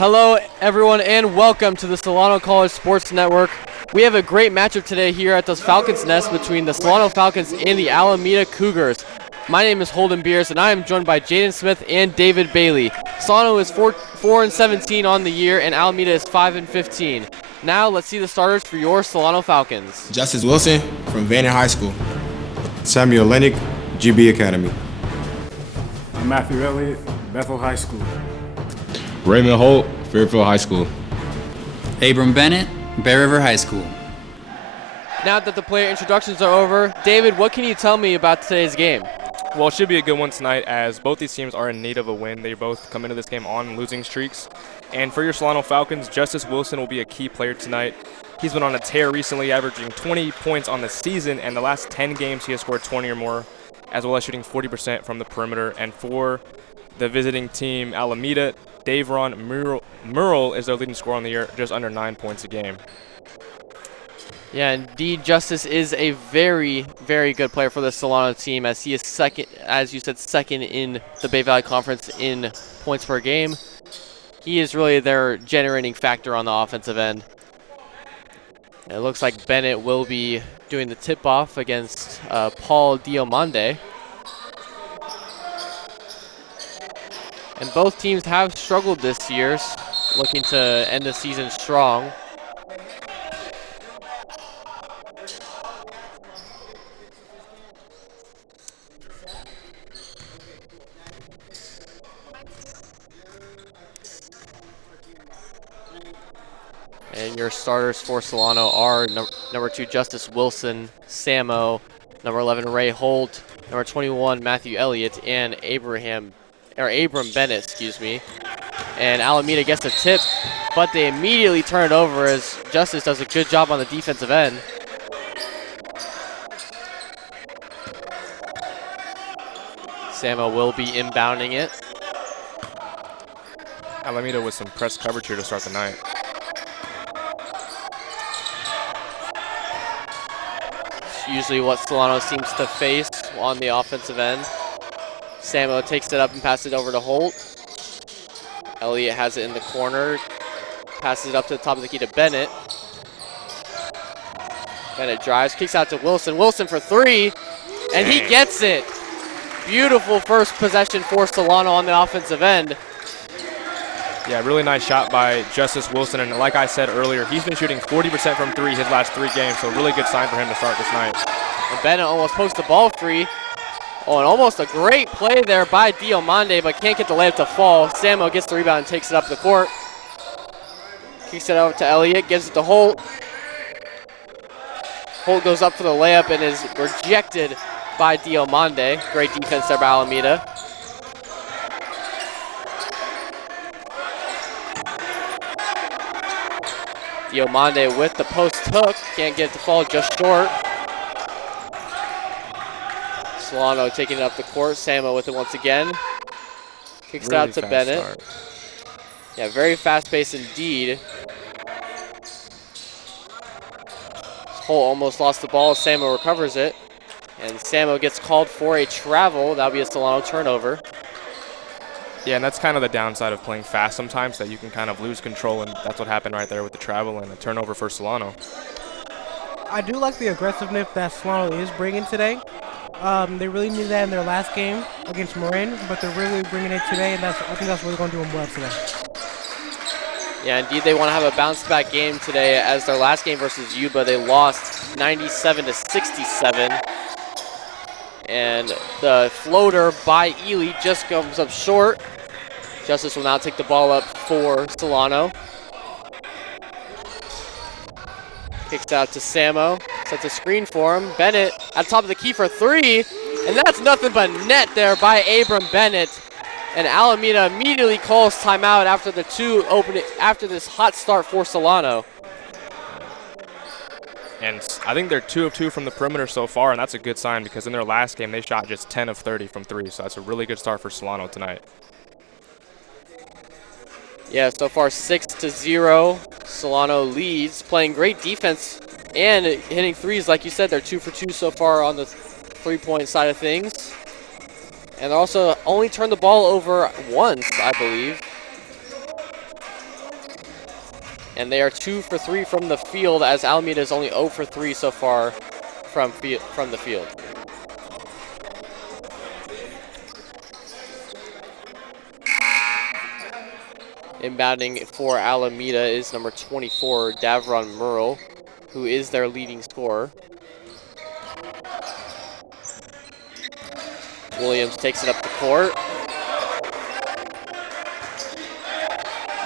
Hello, everyone, and welcome to the Solano College Sports Network. We have a great matchup today here at the Falcons Nest between the Solano Falcons and the Alameda Cougars. My name is Holden Beers, and I am joined by Jaden Smith and David Bailey. Solano is 4-17 on the year, and Alameda is 5-15. Now, let's see the starters for your Solano Falcons. Justice Wilson from Vannon High School. Samuel Lennick, GB Academy. Matthew Elliott, Bethel High School. Raymond Holt, Fairfield High School. Abram Bennett, Bear River High School. Now that the player introductions are over, David, what can you tell me about today's game? Well, it should be a good one tonight as both these teams are in need of a win. They both come into this game on losing streaks. And for your Solano Falcons, Justice Wilson will be a key player tonight. He's been on a tear recently, averaging 20 points on the season, and the last 10 games he has scored 20 or more, as well as shooting 40% from the perimeter. And for the visiting team, Alameda, Davron Murrell is their leading scorer on the year, just under 9 points a game. Yeah, indeed, Justice is a very, very good player for the Solano team, as he is second, as you said, second in the Bay Valley Conference in points per game. He is really their generating factor on the offensive end. It looks like Bennett will be doing the tip-off against Paul Diomande. And both teams have struggled this year, looking to end the season strong. And your starters for Solano are number 2, Justice Wilson, Samo, number 11, Ray Holt, number 21, Matthew Elliott, and Abram Bennett, excuse me. And Alameda gets a tip, but they immediately turn it over as Justice does a good job on the defensive end. Samo will be inbounding it. Alameda with some press coverage here to start the night. Usually what Solano seems to face on the offensive end. Samo takes it up and passes it over to Holt. Elliott has it in the corner. Passes it up to the top of the key to Bennett. Bennett drives, kicks out to Wilson. Wilson for 3, and he gets it. Beautiful first possession for Solano on the offensive end. Yeah, really nice shot by Justice Wilson, and like I said earlier, he's been shooting 40% from 3 his last 3 games, so a really good sign for him to start this night. And Bennett almost pokes the ball free. Oh, and almost a great play there by Diomande, but can't get the layup to fall. Samo gets the rebound and takes it up the court. Kicks it over to Elliott, gives it to Holt. Holt goes up for the layup and is rejected by Diomande. Great defense there by Alameda. Diomande with the post hook, can't get it to fall, just short. Solano taking it up the court, Samo with it once again. Kicks it out to Bennett. Start. Yeah, very fast pace indeed. Holt almost lost the ball, Samo recovers it. And Samo gets called for a travel, that'll be a Solano turnover. Yeah, and that's kind of the downside of playing fast sometimes, that you can kind of lose control, and that's what happened right there with the travel and a turnover for Solano. I do like the aggressiveness that Solano is bringing today. They really needed that in their last game against Marin, but they're really bringing it today, and I think that's really going to do them well today. Yeah, indeed, they want to have a bounce-back game today, as their last game versus Yuba, they lost 97-67. And the floater by Ely just comes up short. Justice will now take the ball up for Solano. Kicks out to Samo. Sets a screen for him. Bennett at the top of the key for 3. And that's nothing but net there by Abram Bennett. And Alameda immediately calls timeout after after this hot start for Solano. And I think they're 2 of 2 from the perimeter so far, and that's a good sign because in their last game they shot just 10 of 30 from 3, so that's a really good start for Solano tonight. Yeah, so far 6-0. Solano leads, playing great defense and hitting threes. Like you said, they're 2 for 2 so far on the three-point side of things. And they also only turned the ball over once, I believe. And they are 2 for 3 from the field, as Alameda is only 0 for 3 so far from the field. Inbounding for Alameda is number 24, Davron Merle, who is their leading scorer. Williams takes it up the court.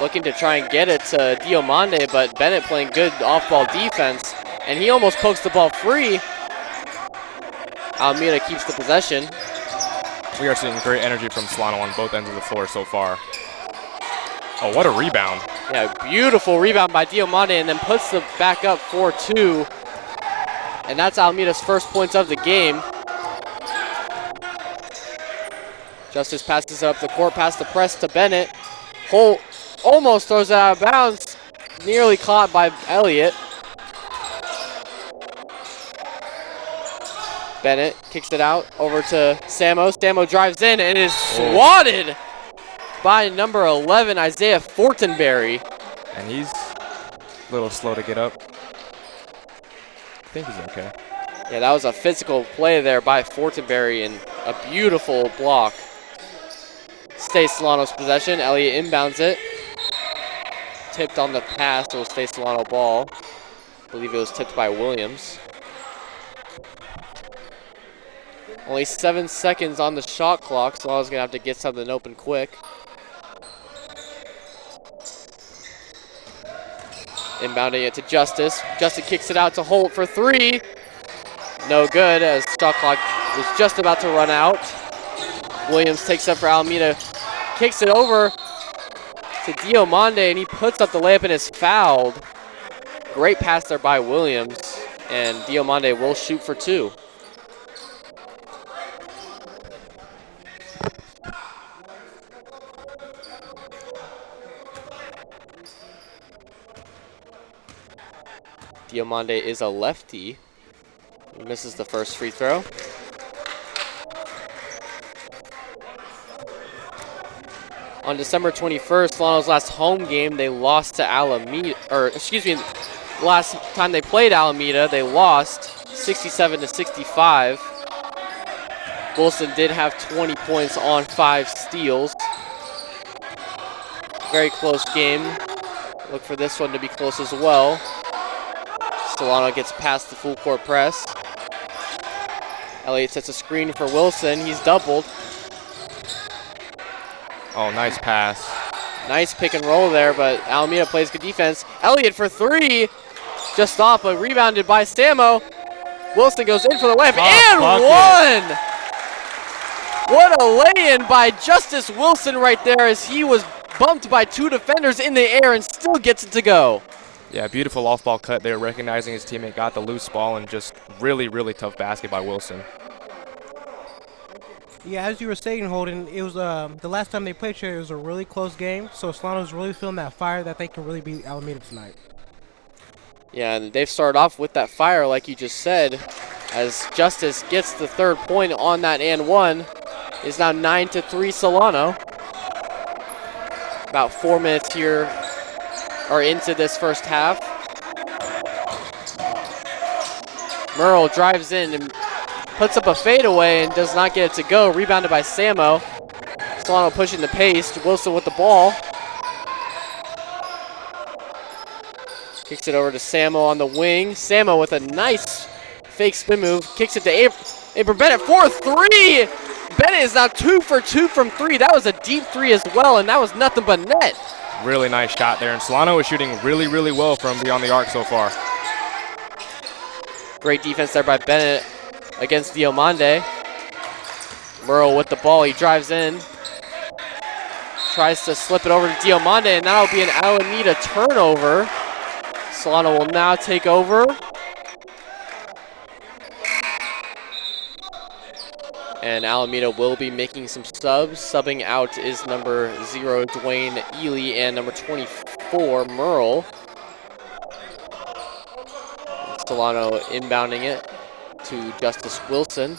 Looking to try and get it to Diomande, but Bennett playing good off-ball defense, and he almost pokes the ball free. Alameda keeps the possession. We are seeing great energy from Solano on both ends of the floor so far. Oh, what a rebound. Yeah, beautiful rebound by Diomande, and then puts the back up 4-2. And that's Alameda's first points of the game. Justice passes it up the court, past the press to Bennett. Holt almost throws it out of bounds, nearly caught by Elliott. Bennett kicks it out over to Samo. Samo drives in and is swatted by number 11, Isaiah Fortenberry. And he's a little slow to get up. I think he's okay. Yeah, that was a physical play there by Fortenberry and a beautiful block. Stays Solano's possession. Elliott inbounds it. Tipped on the pass. It will stay Solano ball. I believe it was tipped by Williams. Only 7 seconds on the shot clock, so I was going to have to get something open quick. Inbounding it to Justice. Justice kicks it out to Holt for 3. No good, as shot clock was just about to run out. Williams takes up for Alameda. Kicks it over to Diomande, and he puts up the layup and is fouled. Great pass there by Williams, and Diomande will shoot for 2. Diomande is a lefty. He misses the first free throw. On December 21st, Solano's last home game, they lost to Alameda, or excuse me, last time they played Alameda, they lost 67-65. Wilson did have 20 points on 5 steals. Very close game. Look for this one to be close as well. Solano gets past the full court press. Elliott sets a screen for Wilson. He's doubled. Oh, nice pass. Nice pick and roll there, but Alameda plays good defense. Elliott for 3. Just off, but rebounded by Samo. Wilson goes in for the layup and one! What a lay-in by Justice Wilson right there, as he was bumped by 2 defenders in the air and still gets it to go. Yeah, beautiful off-ball cut there, recognizing his teammate got the loose ball, and just really, really tough basket by Wilson. Yeah, as you were saying, Holden, it was the last time they played here, it was a really close game, so Solano's really feeling that fire that they can really beat Alameda tonight. Yeah, and they've started off with that fire, like you just said, as Justice gets the 3rd point on that and one. It's now 9-3 Solano. About 4 minutes here, or into this first half. Merle drives in and puts up a fadeaway and does not get it to go. Rebounded by Samo. Solano pushing the pace. Wilson with the ball. Kicks it over to Samo on the wing. Samo with a nice fake spin move. Kicks it to Abram Bennett for 3. Bennett is now 2 for 2 from 3. That was a deep 3 as well, and that was nothing but net. Really nice shot there, and Solano is shooting really, really well from beyond the arc so far. Great defense there by Bennett against Diomande. Merle with the ball. He drives in. Tries to slip it over to Diomande, and that'll be an Alameda turnover. Solano will now take over. And Alameda will be making some subs. Subbing out is number 0, Dwayne Ely, and number 24, Merle. Solano inbounding it to Justice Wilson.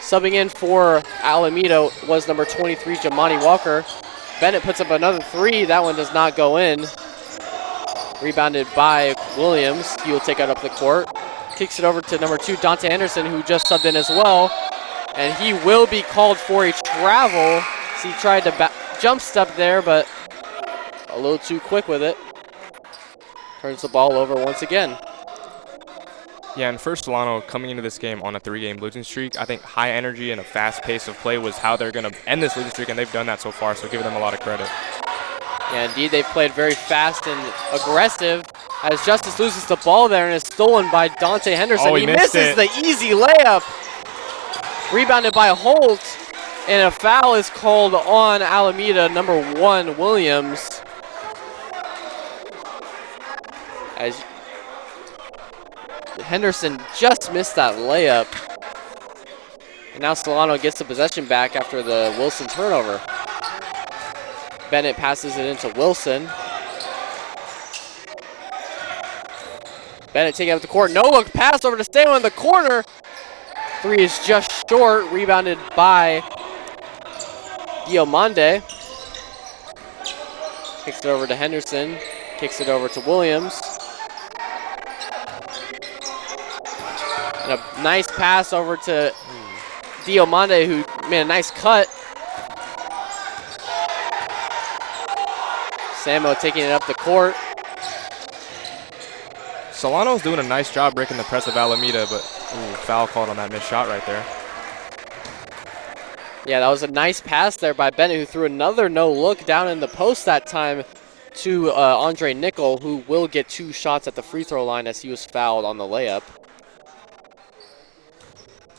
Subbing in for Alameda was number 23, Jamani Walker. Bennett puts up another 3. That one does not go in. Rebounded by Williams. He will take it up the court. Kicks it over to number 2, Dante Henderson, who just subbed in as well. And he will be called for a travel. So he tried to jump step there, but a little too quick with it. Turns the ball over once again. Yeah, and for Solano, coming into this game on a 3-game losing streak, I think high energy and a fast pace of play was how they're going to end this losing streak, and they've done that so far, so giving them a lot of credit. Yeah, indeed, they've played very fast and aggressive as Justice loses the ball there and is stolen by Dante Henderson. Oh, he misses the easy layup. Rebounded by Holt, and a foul is called on Alameda, number 1, Williams. As Henderson just missed that layup. And now Solano gets the possession back after the Wilson turnover. Bennett passes it into Wilson. Bennett taking up the court. No look pass over to Stamo in the corner. 3 is just short. Rebounded by Diomande. Kicks it over to Henderson. Kicks it over to Williams. And a nice pass over to Diomande, who made a nice cut. Samo taking it up the court. Solano's doing a nice job breaking the press of Alameda, but foul called on that missed shot right there. Yeah, that was a nice pass there by Bennett, who threw another no-look down in the post that time to Andre Nickel, who will get 2 shots at the free throw line as he was fouled on the layup.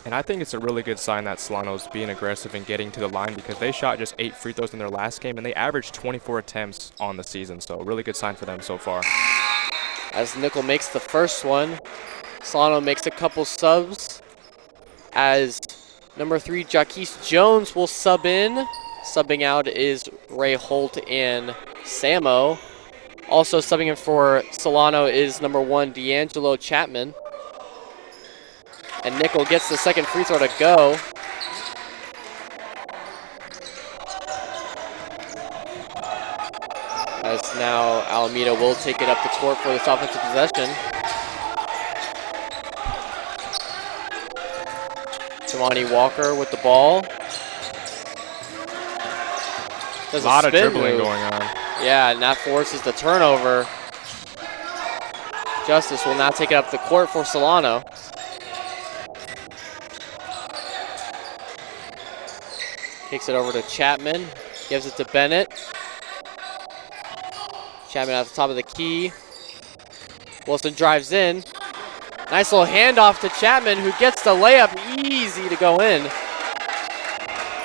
And I think it's a really good sign that Solano's being aggressive and getting to the line, because they shot just 8 free throws in their last game, and they averaged 24 attempts on the season. So a really good sign for them so far. As Nickel makes the first one, Solano makes a couple subs. As number 3, Jaquise Jones will sub in. Subbing out is Ray Holt and Samo. Also subbing in for Solano is number 1, D'Angelo Chapman. And Nickel gets the second free throw to go. As now Alameda will take it up the court for this offensive possession. Tamani Walker with the ball. Does a lot of spin dribbling move going on. Yeah, and that forces the turnover. Justice will now take it up the court for Solano. Kicks it over to Chapman. Gives it to Bennett. Chapman at the top of the key. Wilson drives in. Nice little handoff to Chapman, who gets the layup easy to go in.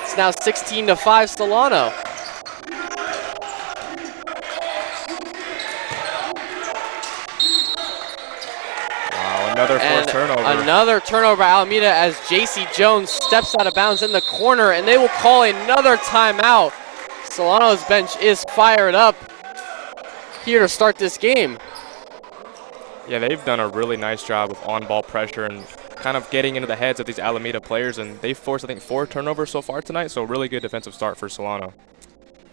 It's now 16-5 Solano. Wow, another forced turnover. Another turnover by Alameda as J.C. Jones steps out of bounds in the corner, and they will call another timeout. Solano's bench is fired up here to start this game. Yeah, they've done a really nice job of on-ball pressure and kind of getting into the heads of these Alameda players, and they've forced, I think, 4 turnovers so far tonight, so really good defensive start for Solano.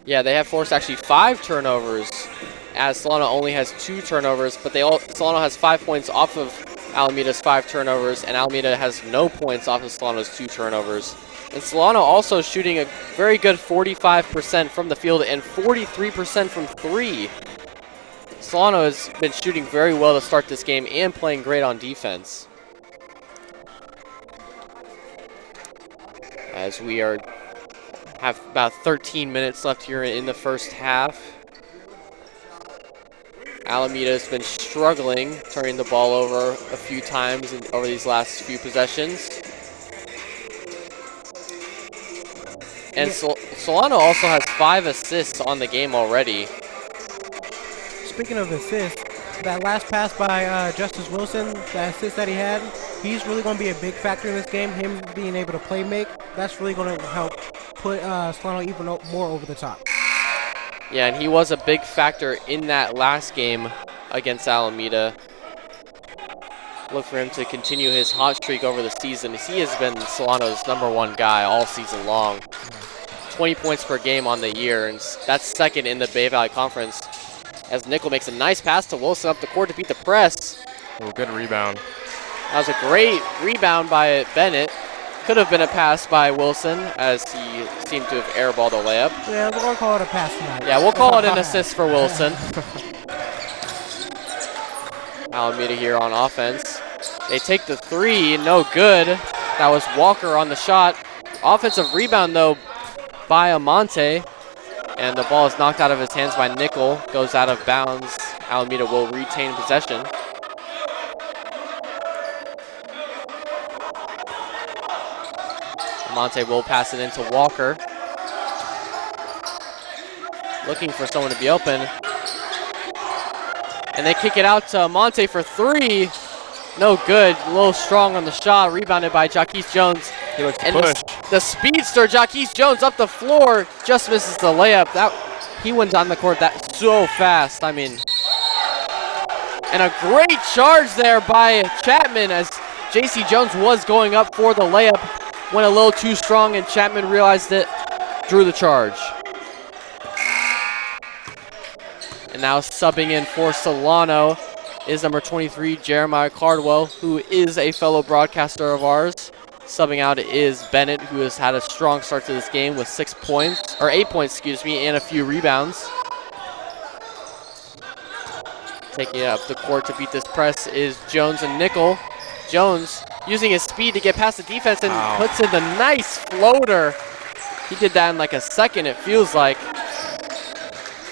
Yeah, they have forced actually 5 turnovers, as Solano only has 2 turnovers, but Solano has 5 points off of Alameda's 5 turnovers, and Alameda has no points off of Solano's 2 turnovers. And Solano also shooting a very good 45% from the field and 43% from 3. Solano has been shooting very well to start this game and playing great on defense. As we have about 13 minutes left here in the first half. Alameda has been struggling, turning the ball over a few times over these last few possessions. And Solano also has 5 assists on the game already. Speaking of assists, that last pass by Justice Wilson, that assist that he had, he's really going to be a big factor in this game. Him being able to play make, that's really going to help put Solano even more over the top. Yeah, and he was a big factor in that last game against Alameda. Look for him to continue his hot streak over the season. He has been Solano's #1 guy all season long. 20 points per game on the year, and that's second in the Bay Valley Conference. as Nickel makes a nice pass to Wilson up the court to beat the press. Oh, good rebound. That was a great rebound by Bennett. Could have been a pass by Wilson, as he seemed to have airballed a layup. Yeah, we're going to call it a pass tonight. Yeah, we'll call it an assist for Wilson. Alameda here on offense. They take the three, no good. That was Walker on the shot. Offensive rebound, though, by Amante. And the ball is knocked out of his hands by Nickel. Goes out of bounds. Alameda will retain possession. Amante will pass it into Walker. Looking for someone to be open. And they kick it out to Amante for three. No good. A little strong on the shot. Rebounded by Jaquez Jones. He looks And pushed. the speedster, Jaquez Jones, up the floor. Just misses the layup. He went down the court that so fast. I mean, and a great charge there by Chapman as J.C. Jones was going up for the layup. Went a little too strong, and Chapman realized it, drew the charge. And now subbing in for Solano is number 23, Jeremiah Cardwell, who is a fellow broadcaster of ours. Subbing out is Bennett, who has had a strong start to this game with 8 points, and a few rebounds. Taking it up the court to beat this press is Jones and Nickel. Jones using his speed to get past the defense and puts in the nice floater. He did that in like a second, it feels like.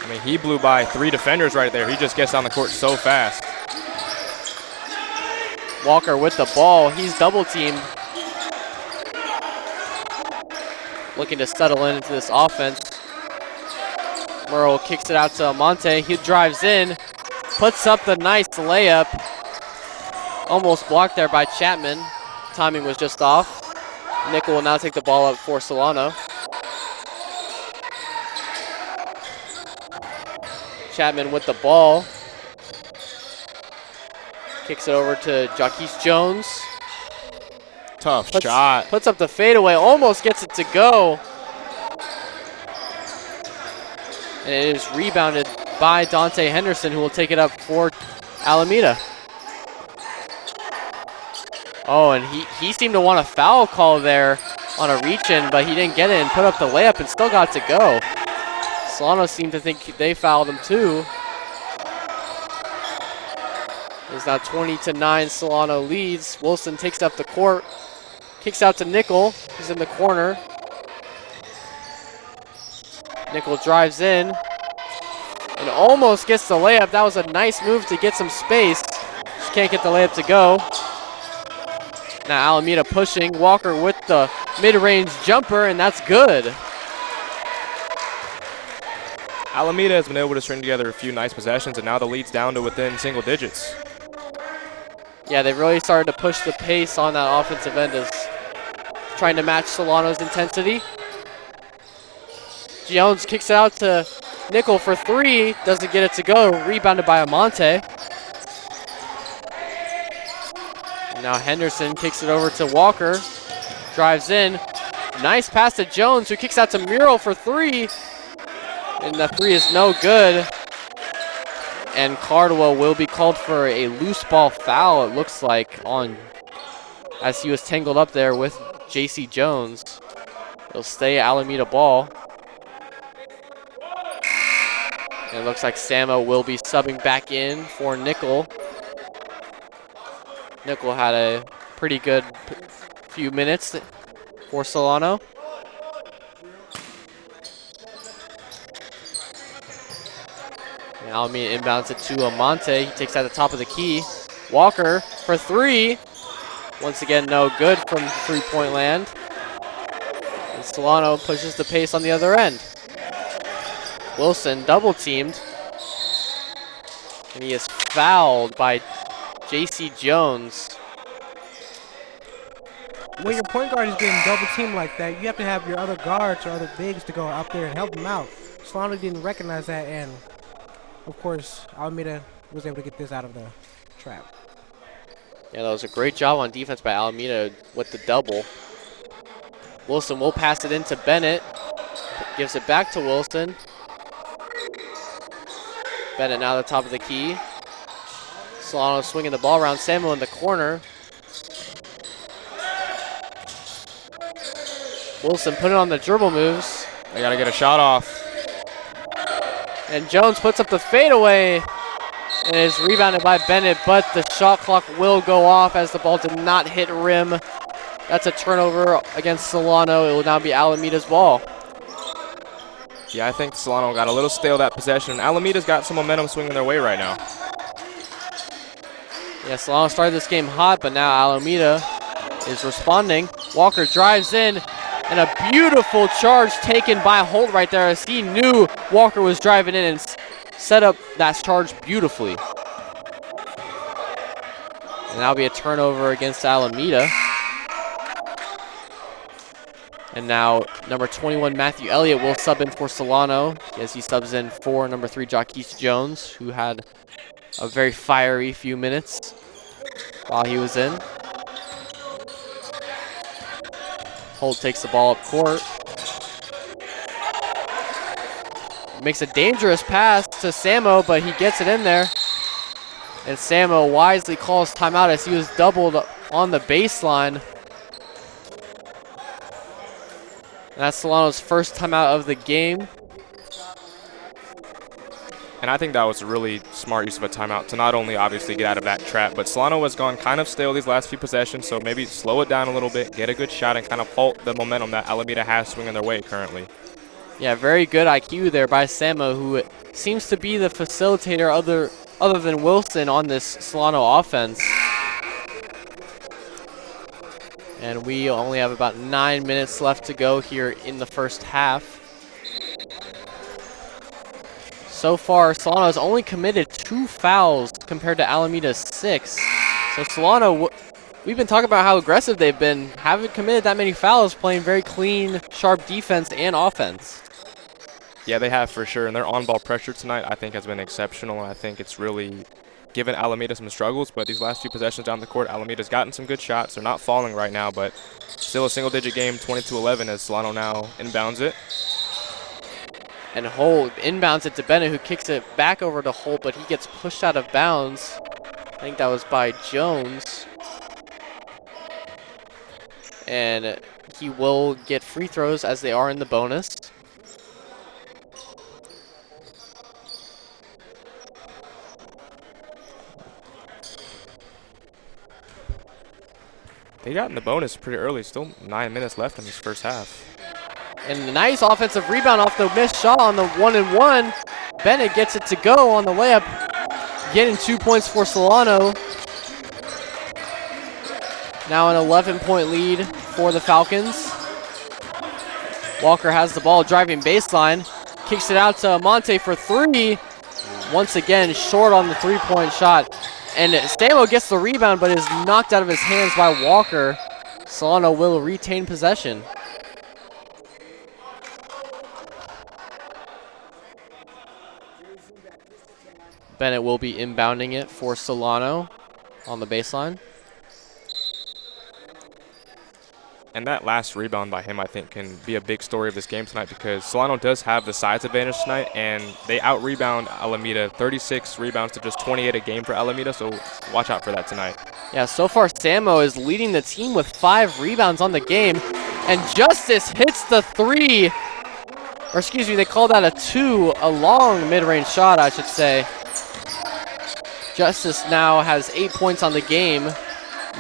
I mean, he blew by 3 defenders right there. He just gets on the court so fast. Walker with the ball. He's double teamed. Looking to settle into this offense. Merle kicks it out to Amante. He drives in, puts up the nice layup. Almost blocked there by Chapman. Timing was just off. Nickel will now take the ball up for Solano. Chapman with the ball. Kicks it over to Jaquez Jones. Tough shot. Puts up the fadeaway, almost gets it to go. And it is rebounded by Dante Henderson, who will take it up for Alameda. Oh, and he seemed to want a foul call there on a reach-in, but he didn't get it and put up the layup and still got to go. Solano seemed to think they fouled him too. It's now 20-9, Solano leads. Wilson takes up the court, kicks out to Nickel. He's in the corner. Nickel drives in and almost gets the layup. That was a nice move to get some space. Just can't get the layup to go. Now Alameda pushing. Walker with the mid-range jumper, and that's good. Alameda has been able to string together a few nice possessions, and now the lead's down to within single digits. Yeah, they really started to push the pace on that offensive end, as trying to match Solano's intensity. Jones kicks it out to Nickel for three. Doesn't get it to go. Rebounded by Amante. And now Henderson kicks it over to Walker. Drives in. Nice pass to Jones, who kicks out to Murrell for three. And the three is no good. And Cardwell will be called for a loose ball foul, it looks like, as he was tangled up there with J.C. Jones. It'll stay Alameda ball. And it looks like Samo will be subbing back in for Nickel. Nickel had a pretty good few minutes for Solano. And Alameda inbounds it to Amante. He takes at the top of the key. Walker for three. Once again, no good from three-point land. And Solano pushes the pace on the other end. Wilson double teamed. And he is fouled by J.C. Jones. When your point guard is getting double teamed like that, you have to have your other guards or other bigs to go out there and help him out. Solano didn't recognize that, and of course, Alameda was able to get this out of the trap. Yeah, that was a great job on defense by Alameda with the double. Wilson will pass it into Bennett. Gives it back to Wilson. Bennett now at the top of the key. Solano swinging the ball around. Samuel in the corner. Wilson putting on the dribble moves. They got to get a shot off. And Jones puts up the fadeaway and is rebounded by Bennett, but the shot clock will go off as the ball did not hit rim. That's a turnover against Solano. It will now be Alameda's ball. Yeah, I think Solano got a little stale that possession. Alameda's got some momentum swinging their way right now. Yeah, Solano started this game hot, but now Alameda is responding. Walker drives in, and a beautiful charge taken by Holt right there as he knew Walker was driving in and set up that charge beautifully. And that'll be a turnover against Alameda. And now number 21, Matthew Elliott, will sub in for Solano as he subs in for number 3, Jaquise Jones, who had a very fiery few minutes while he was in. Holt takes the ball up court. Makes a dangerous pass to Samo, but he gets it in there. And Samo wisely calls timeout as he was doubled on the baseline. And that's Solano's first timeout of the game. And I think that was a really smart use of a timeout to not only obviously get out of that trap, but Solano has gone kind of stale these last few possessions, so maybe slow it down a little bit, get a good shot, and kind of halt the momentum that Alameda has swinging their way currently. Yeah, very good IQ there by Samo, who seems to be the facilitator other than Wilson on this Solano offense. And we only have about 9 minutes left to go here in the first half. So far, Solano has only committed 2 fouls compared to Alameda's 6. So Solano, we've been talking about how aggressive they've been. Haven't committed that many fouls, playing very clean, sharp defense and offense. Yeah, they have for sure, and their on-ball pressure tonight I think has been exceptional, and I think it's really given Alameda some struggles, but these last few possessions down the court, Alameda's gotten some good shots. They're not falling right now, but still a single-digit game, 22-11, as Solano now inbounds it. And Holt inbounds it to Bennett, who kicks it back over to Holt, but he gets pushed out of bounds. I think that was by Jones. And he will get free throws as they are in the bonus. They got in the bonus pretty early, still 9 minutes left in this first half. And a nice offensive rebound off the missed shot on the 1-and-1. Bennett gets it to go on the layup, getting 2 points for Solano. Now an 11-point lead for the Falcons. Walker has the ball driving baseline, kicks it out to Monte for 3. Once again, short on the 3-point shot. And Samo gets the rebound, but is knocked out of his hands by Walker. Solano will retain possession. Bennett will be inbounding it for Solano on the baseline. And that last rebound by him, I think, can be a big story of this game tonight because Solano does have the size advantage tonight, and they out-rebound Alameda, 36 rebounds to just 28 a game for Alameda, so watch out for that tonight. Yeah, so far Samo is leading the team with 5 rebounds on the game, and Justice hits the 3, or excuse me, they called that a 2, a long mid-range shot, I should say. Justice now has 8 points on the game.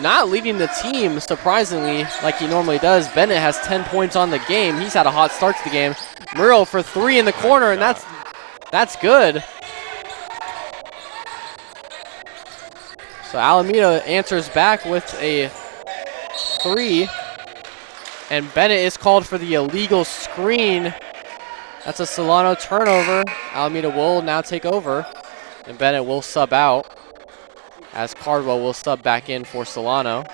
Not leading the team, surprisingly, like he normally does. Bennett has 10 points on the game. He's had a hot start to the game. Murrell for 3 in the corner, and that's good. So Alameda answers back with a 3. And Bennett is called for the illegal screen. That's a Solano turnover. Alameda will now take over. And Bennett will sub out, as Cardwell will sub back in for Solano.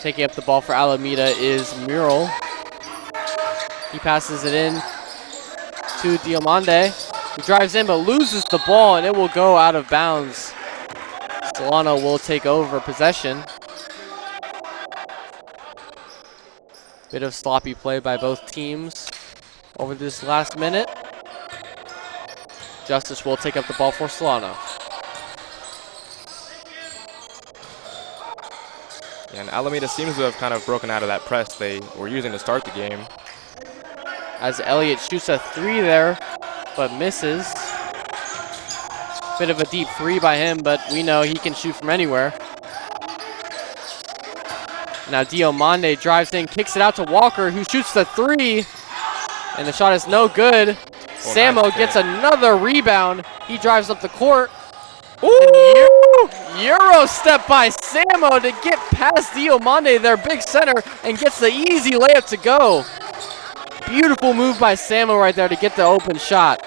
Taking up the ball for Alameda is Murrell. He passes it in to Diomande, who drives in but loses the ball, and it will go out of bounds. Solano will take over possession. Bit of sloppy play by both teams over this last minute. Justice will take up the ball for Solano. And Alameda seems to have kind of broken out of that press they were using to start the game. As Elliott shoots a 3 there, but misses. Bit of a deep 3 by him, but we know he can shoot from anywhere. Now Diomande drives in, kicks it out to Walker, who shoots the 3, and the shot is no good. Samo nice gets kick. another rebound. He drives up the court. Ooh! Euro step by Samo to get past Diomande, their big center, and gets the easy layup to go. Beautiful move by Samo right there to get the open shot.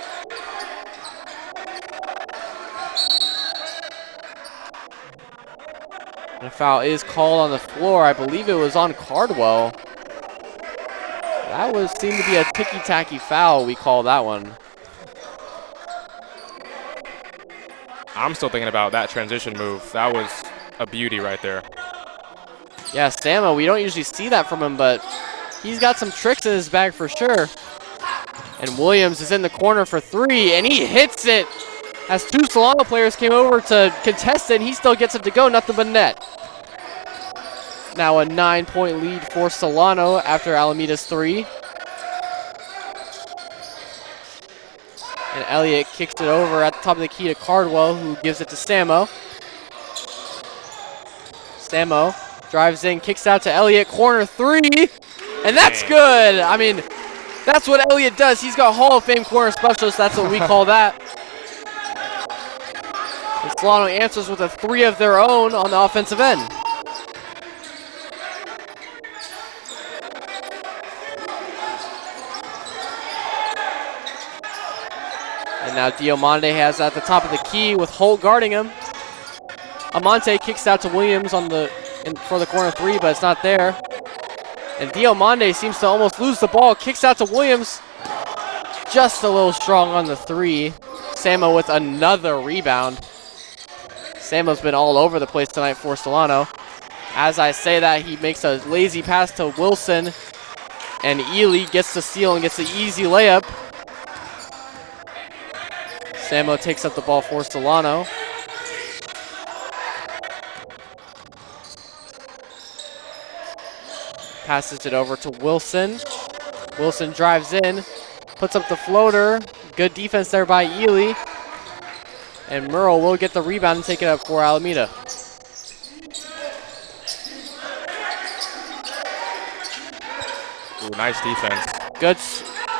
And a foul is called on the floor. I believe it was on Cardwell. That seemed to be a ticky-tacky foul. We call that one. I'm still thinking about that transition move. That was a beauty right there. Yeah, Samo, we don't usually see that from him, but he's got some tricks in his bag for sure. And Williams is in the corner for 3, and he hits it. As 2 Solano players came over to contest it, and he still gets it to go, nothing but net. Now a 9-point lead for Solano after Alameda's 3. And Elliott kicks it over at the top of the key to Cardwell, who gives it to Samo. Samo drives in, kicks out to Elliott, corner 3, and that's good. I mean, that's what Elliott does. He's got Hall of Fame corner specialist. That's what we call that. And Solano answers with a 3 of their own on the offensive end. And now Diomande has at the top of the key with Holt guarding him. Amante kicks out to Williams for the corner 3, but it's not there. And Diomande seems to almost lose the ball, kicks out to Williams. Just a little strong on the 3. Samo with another rebound. Samo's been all over the place tonight for Solano. As I say that, he makes a lazy pass to Wilson, and Ely gets the steal and gets the easy layup. Samo takes up the ball for Solano. Passes it over to Wilson. Wilson drives in, puts up the floater. Good defense there by Ely. And Murrow will get the rebound and take it up for Alameda. Ooh, nice defense. Good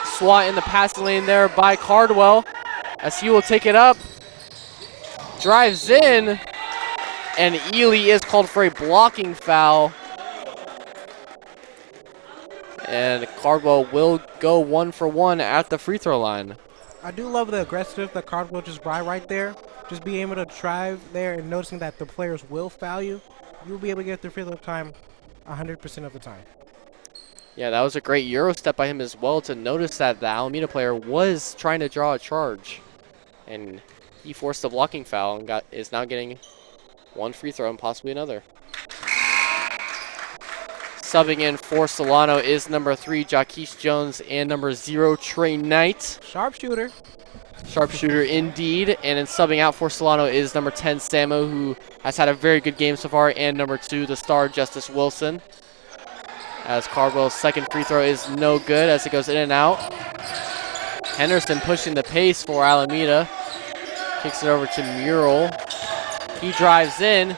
swat in the passing lane there by Cardwell, as he will take it up. Drives in, and Ely is called for a blocking foul. And Cardwell will go 1 for 1 at the free throw line. I do love the aggressive that Cardwell just brought right there. Just being able to drive there and noticing that the players will foul you. You'll be able to get the free throw time 100% of the time. Yeah, that was a great Euro step by him as well to notice that the Alameda player was trying to draw a charge. And he forced a blocking foul and is now getting 1 free throw and possibly another. Subbing in for Solano is number 3, Jaquise Jones, and number 0, Trey Knight. Sharpshooter. Sharpshooter indeed. And then subbing out for Solano is number 10, Samo, who has had a very good game so far, and number 2, the star, Justice Wilson. As Cardwell's second free throw is no good as it goes in and out. Henderson pushing the pace for Alameda. Kicks it over to Murrell. He drives in.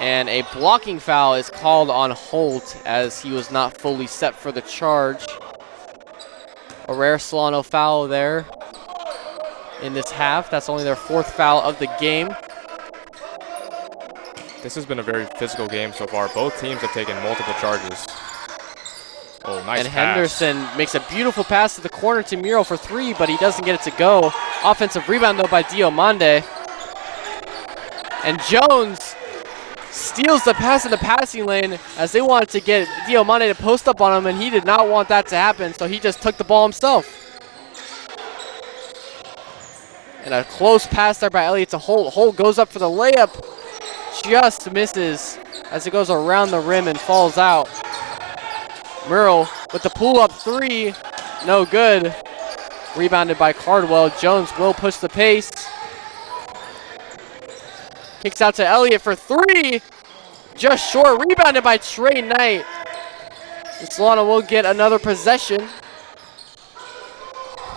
And a blocking foul is called on Holt as he was not fully set for the charge. A rare Solano foul there in this half. That's only their 4th foul of the game. This has been a very physical game so far. Both teams have taken multiple charges. Oh, nice And pass. Henderson makes a beautiful pass to the corner to Murrell for 3, but he doesn't get it to go. Offensive rebound, though, by Diomande. And Jones steals the pass in the passing lane as they wanted to get Diomande to post up on him, and he did not want that to happen, so he just took the ball himself. And a close pass there by Elliott to Holt. Holt goes up for the layup. Just misses as it goes around the rim and falls out. Murrell with the pull-up three. No good. Rebounded by Cardwell. Jones will push the pace. Kicks out to Elliott for three. Just short. Rebounded by Trey Knight. And Solano will get another possession.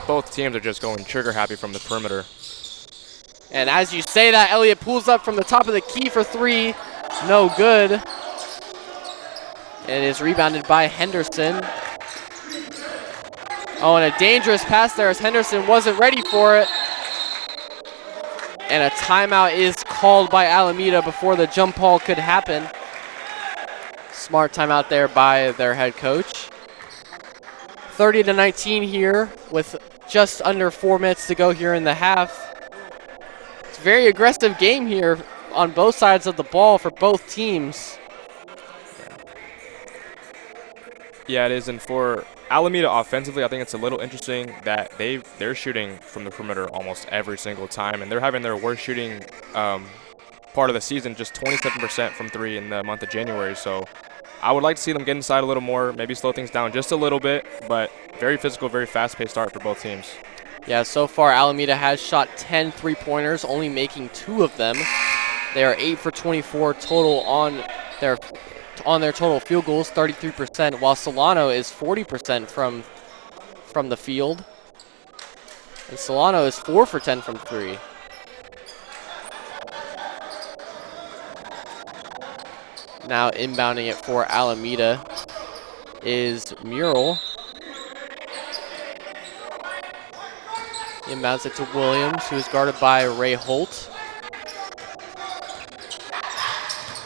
Both teams are just going trigger happy from the perimeter. And as you say that, Elliott pulls up from the top of the key for three. No good. It is rebounded by Henderson. Oh, and a dangerous pass there as Henderson wasn't ready for it. And a timeout is called by Alameda before the jump ball could happen. Smart timeout there by their head coach. 30-19 here with just under 4 minutes to go here in the half. It's a very aggressive game here on both sides of the ball for both teams. Yeah, it is. And for Alameda offensively, I think it's a little interesting that they're shooting from the perimeter almost every single time, and they're having their worst shooting part of the season, just 27% from three in the month of January. So I would like to see them get inside a little more, maybe slow things down just a little bit, but very physical, very fast-paced start for both teams. Yeah, so far Alameda has shot 10 three-pointers, only making 2 of them. They are 8 for 24 total on their total field goals, 33%, while Solano is 40% from the field. And Solano is 4 for 10 from three. Now inbounding it for Alameda is Murrell. Inbounds it to Williams, who is guarded by Ray Holt.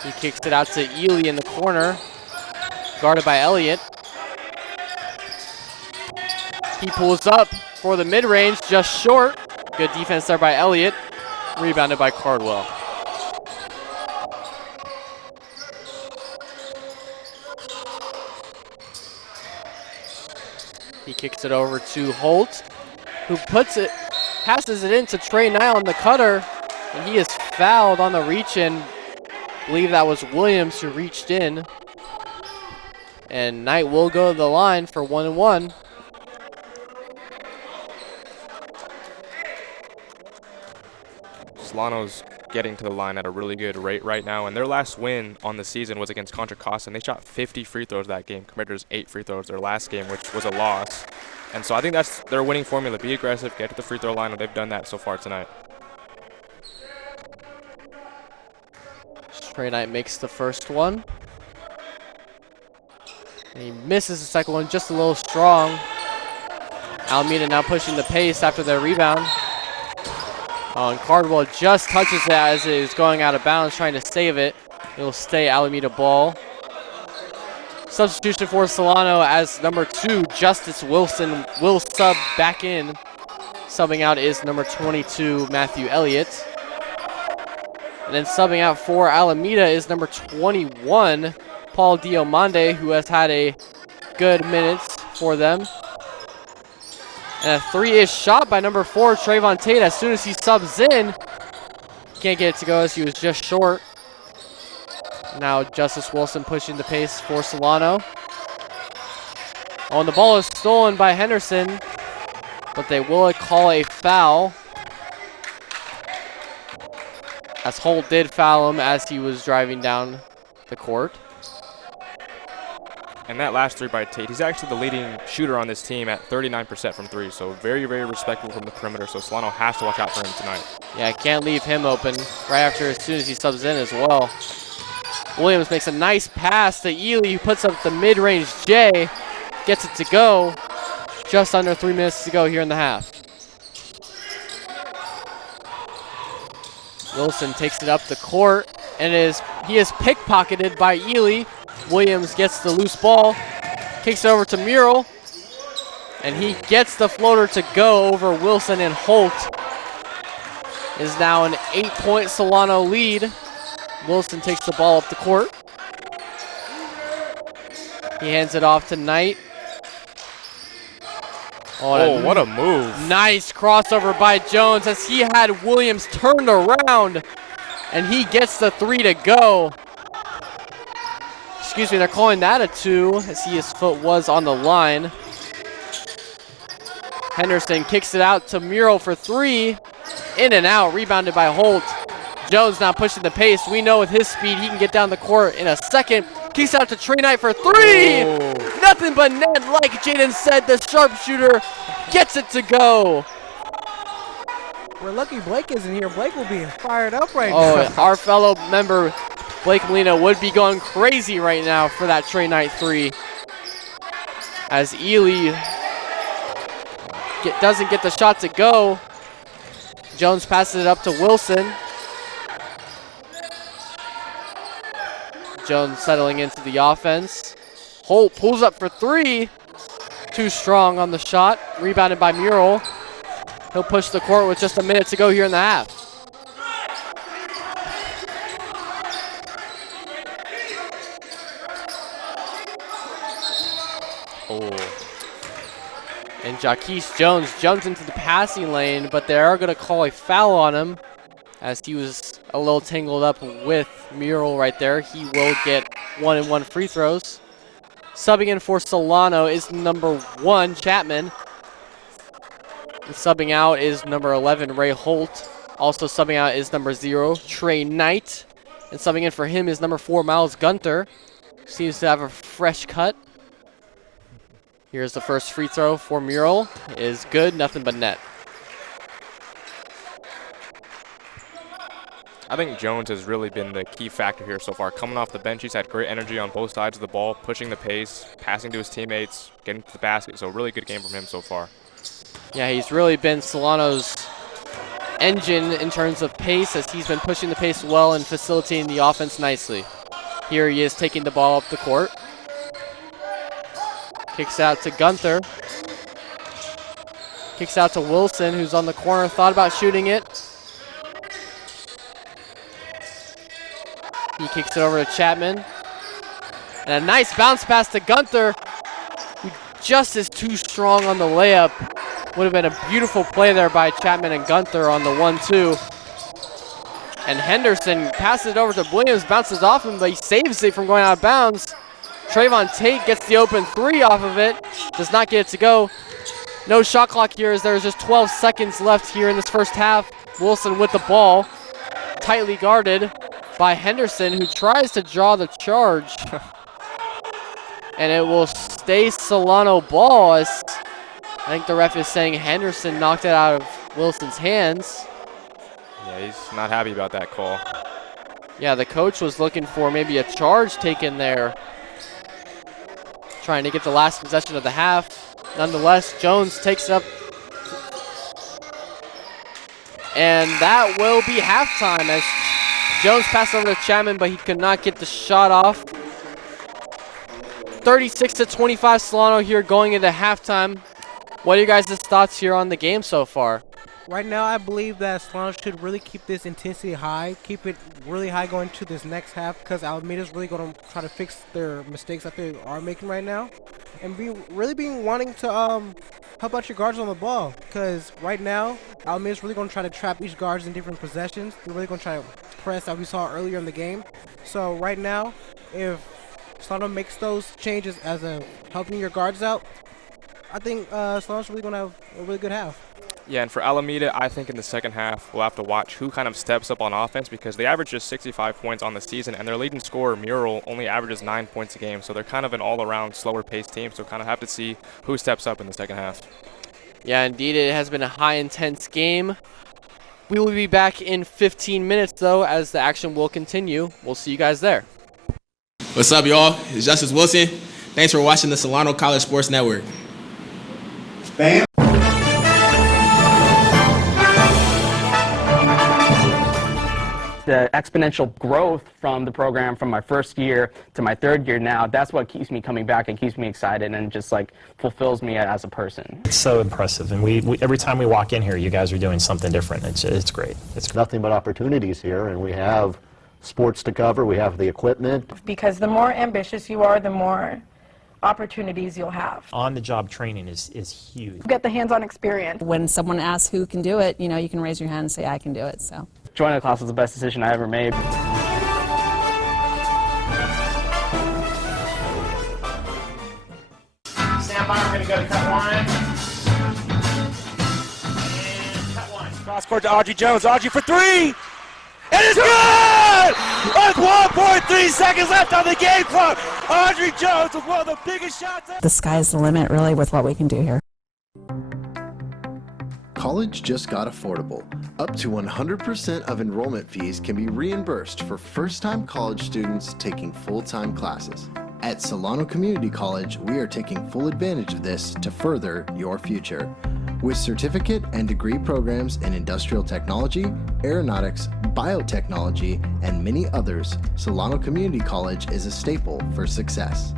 He kicks it out to Ely in the corner, guarded by Elliott. He pulls up for the mid-range, just short. Good defense there by Elliott, rebounded by Cardwell. He kicks it over to Holt, who passes it into Trey Knight on the cutter, and he is fouled on the reach-in. I believe that was Williams who reached in. And Knight will go to the line for 1-1. Solano's getting to the line at a really good rate right now, and their last win on the season was against Contra Costa, and they shot 50 free throws that game compared to just 8 free throws their last game, which was a loss. And so I think that's their winning formula: be aggressive, get to the free throw line, and they've done that so far tonight. Trey Knight makes the first one. And he misses the second one, just a little strong. Alameda now pushing the pace after their rebound. Oh, and Cardwell just touches it as it is going out of bounds, trying to save it. It will stay Alameda ball. Substitution for Solano as number 2, Justice Wilson, will sub back in. Subbing out is number 22, Matthew Elliott. And then subbing out for Alameda is number 21, Paul Diomande, who has had a good minutes for them. And a 3-ish shot by number 4, Trayvon Tate, as soon as he subs in. Can't get it to go as he was just short. Now Justice Wilson pushing the pace for Solano. Oh, and the ball is stolen by Henderson, but they will call a foul, as Holt did foul him as he was driving down the court. And that last 3 by Tate, he's actually the leading shooter on this team at 39% from 3, so very, very respectable from the perimeter, so Solano has to watch out for him tonight. Yeah, can't leave him open right after, as soon as he subs in as well. Williams makes a nice pass to Ely, who puts up the mid-range J, gets it to go. Just under 3 minutes to go here in the half. Wilson takes it up the court, and he is pickpocketed by Ely. Williams gets the loose ball, kicks it over to Murrell, and he gets the floater to go over Wilson, and Holt is now an 8-point Solano lead. Wilson takes the ball up the court. He hands it off to Knight. Oh, what a move. Nice crossover by Jones as he had Williams turned around, and he gets the 3 to go. excuse me, they're calling that a 2 as his foot was on the line. Henderson kicks it out to Murrell for 3. In and out, rebounded by Holt. Jones now pushing the pace. We know with his speed, he can get down the court in a second. Kicks out to Trey Knight for 3. Oh. Nothing but net, like Jaden said. The sharpshooter gets it to go. We're lucky Blake isn't here. Blake will be fired up right Oh, now. our fellow member Blake Molina would be going crazy right now for that Trey Knight 3. As Ely doesn't get the shot to go. Jones passes it up to Wilson. Jones settling into the offense. Holt pulls up for 3. Too strong on the shot. Rebounded by Murrell. He'll push the court with just a minute to go here in the half. Oh. And Jaquise Jones jumps into the passing lane, but they are going to call a foul on him as he was a little tangled up with Murrell right there. He will get 1-and-1 free throws. Subbing in for Solano is number 1, Chapman. And subbing out is number 11, Ray Holt. Also subbing out is number 0, Trey Knight. And subbing in for him is number 4, Miles Gunter. Seems to have a fresh cut. Here's the first free throw for Murrell. Is good, nothing but net. I think Jones has really been the key factor here so far. Coming off the bench, he's had great energy on both sides of the ball, pushing the pace, passing to his teammates, getting to the basket. So really good game from him so far. Yeah, he's really been Solano's engine in terms of pace as he's been pushing the pace well and facilitating the offense nicely. Here he is taking the ball up the court. Kicks out to Gunther. Kicks out to Wilson, who's on the corner. Thought about shooting it. He kicks it over to Chapman. And a nice bounce pass to Gunther, who just is too strong on the layup. Would have been a beautiful play there by Chapman and Gunther on the 1-2. And Henderson passes it over to Williams, bounces off him, but he saves it from going out of bounds. Trayvon Tate gets the open 3 off of it. Does not get it to go. No shot clock here as there's just 12 seconds left here in this first half. Wilson with the ball. Tightly guarded by Henderson, who tries to draw the charge. And it will stay Solano ball as I think the ref is saying Henderson knocked it out of Wilson's hands. Yeah, he's not happy about that call. Yeah, the coach was looking for maybe a charge taken there. Trying to get the last possession of the half. Nonetheless, Jones takes it up. And that will be halftime as Jones passed over to Chapman, but he could not get the shot off. 36-25 Solano here going into halftime. What are you guys' thoughts here on the game so far? Right now, I believe that Solano should really keep this intensity high, keep it really high going to this next half, because Alameda's really going to try to fix their mistakes that they are making right now, and wanting to help out your guards on the ball, because right now Alameda's really going to try to trap each guards in different possessions. They're really going to try to press, as we saw earlier in the game. So right now, if Solano makes those changes as a helping your guards out, I think Solano's really going to have a really good half. Yeah, and for Alameda, I think in the second half, we'll have to watch who kind of steps up on offense because they average just 65 points on the season, and their leading scorer, Murrell, only averages 9 points a game. So they're kind of an all-around slower-paced team, so kind of have to see who steps up in the second half. Yeah, indeed, it has been a high, intense game. We will be back in 15 minutes, though, as the action will continue. We'll see you guys there. What's up, y'all? It's Justice Wilson. Thanks for watching the Solano College Sports Network. Bam. The exponential growth from the program from my first year to my third year now, that's what keeps me coming back and keeps me excited and just like fulfills me as a person. It's so impressive, and we every time we walk in here, you guys are doing something different. It's great. It's nothing but opportunities here, and we have sports to cover, we have the equipment. Because the more ambitious you are, the more opportunities you'll have. On-the-job training is huge. Get the hands-on experience. When someone asks who can do it, you know, you can raise your hand and say, I can do it, so. Joining the class was the best decision I ever made. Cross court to Audrey Jones. Audrey for three. It is good! With 1.3 seconds left on the game clock. Audrey Jones with one of the biggest shots. The sky's the limit, really, with what we can do here. College just got affordable. Up to 100% of enrollment fees can be reimbursed for first-time college students taking full-time classes. At Solano Community College, we are taking full advantage of this to further your future. With certificate and degree programs in industrial technology, aeronautics, biotechnology, and many others, Solano Community College is a staple for success.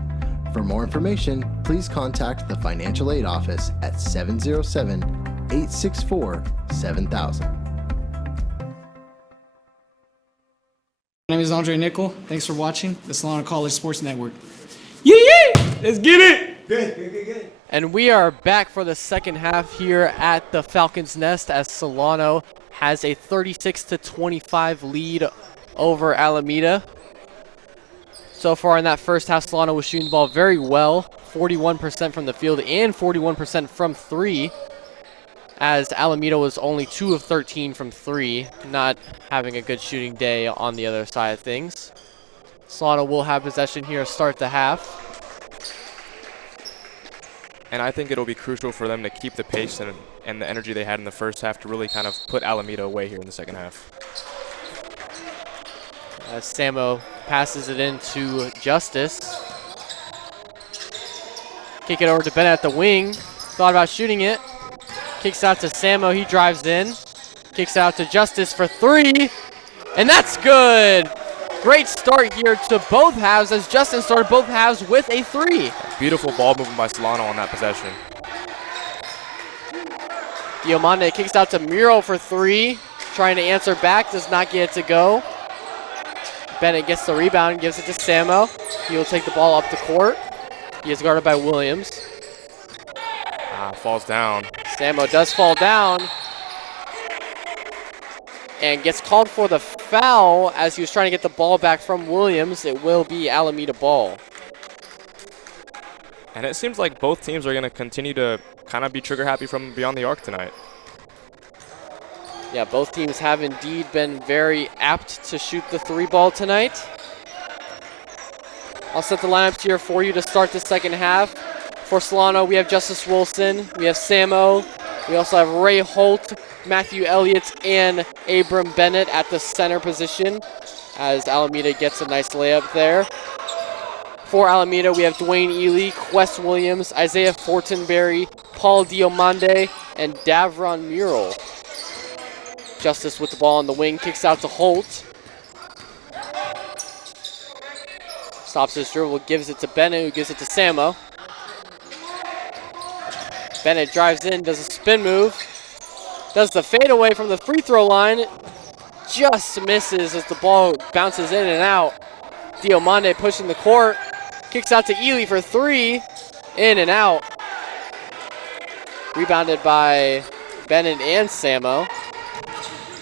For more information, please contact the Financial Aid Office at 707-864-7000. My name is Andre Nickel. Thanks for watching the Solano College Sports Network. Yeah! Let's get it! Good. And we are back for the second half here at the Falcons Nest as Solano has a 36-25 lead over Alameda. So far in that first half, Solano was shooting the ball very well, 41% from the field and 41% from three, as Alameda was only 2 of 13 from three, not having a good shooting day on the other side of things. Solano will have possession here to start the half. And I think it'll be crucial for them to keep the pace and the energy they had in the first half to really kind of put Alameda away here in the second half. As Samo passes it into Justice. Kick it over to Bennett at the wing. Thought about shooting it. Kicks out to Samo. He drives in. Kicks out to Justice for three. And that's good. Great start here to both halves as Justin started both halves with a three. Beautiful ball movement by Solano on that possession. Diomande kicks out to Muro for three. Trying to answer back, does not get it to go. Bennett gets the rebound and gives it to Samo. He will take the ball up the court. He is guarded by Williams. Falls down. Samo does fall down. And gets called for the foul as he was trying to get the ball back from Williams. It will be Alameda ball. And it seems like both teams are going to continue to kind of be trigger happy from beyond the arc tonight. Yeah, both teams have indeed been very apt to shoot the three ball tonight. I'll set the lineups here for you to start the second half. For Solano, we have Justice Wilson, we have Samo, we also have Ray Holt, Matthew Elliott, and Abram Bennett at the center position as Alameda gets a nice layup there. For Alameda, we have Dwayne Ely, Quest Williams, Isaiah Fortenberry, Paul Diomande, and Davron Mural. Justice with the ball on the wing, kicks out to Holt. Stops his dribble, gives it to Bennett, who gives it to Samo. Bennett drives in, does a spin move. Does the fadeaway from the free throw line. Just misses as the ball bounces in and out. Diomande pushing the court. Kicks out to Ely for three. In and out. Rebounded by Bennett and Samo.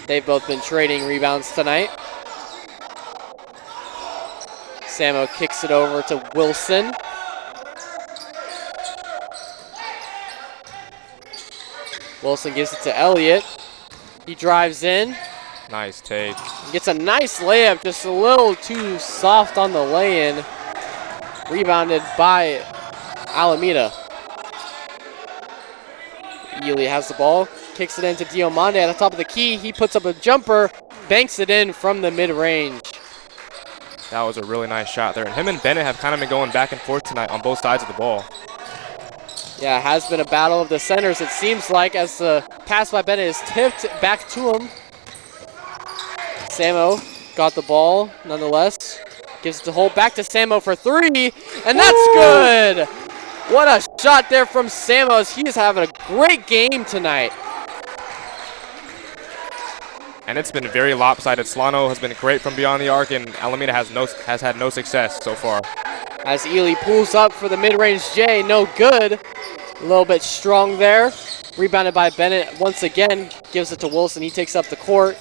They've both been trading rebounds tonight. Samo kicks it over to Wilson. Wilson gives it to Elliott. He drives in. Nice take. Gets a nice layup, just a little too soft on the lay-in. Rebounded by Alameda. Ely has the ball, kicks it into Diomande at the top of the key. He puts up a jumper, banks it in from the mid-range. That was a really nice shot there. And him and Bennett have kind of been going back and forth tonight on both sides of the ball. Yeah, it has been a battle of the centers, it seems like, as the pass by Bennett is tipped back to him. Samo got the ball, nonetheless. Gives it to Holt, back to Samo for three, and that's good! What a shot there from Samo, as he is having a great game tonight. And it's been very lopsided. Solano has been great from beyond the arc, and Alameda has had no success so far. As Ely pulls up for the mid-range J, no good. A little bit strong there. Rebounded by Bennett once again. Gives it to Wilson. He takes up the court.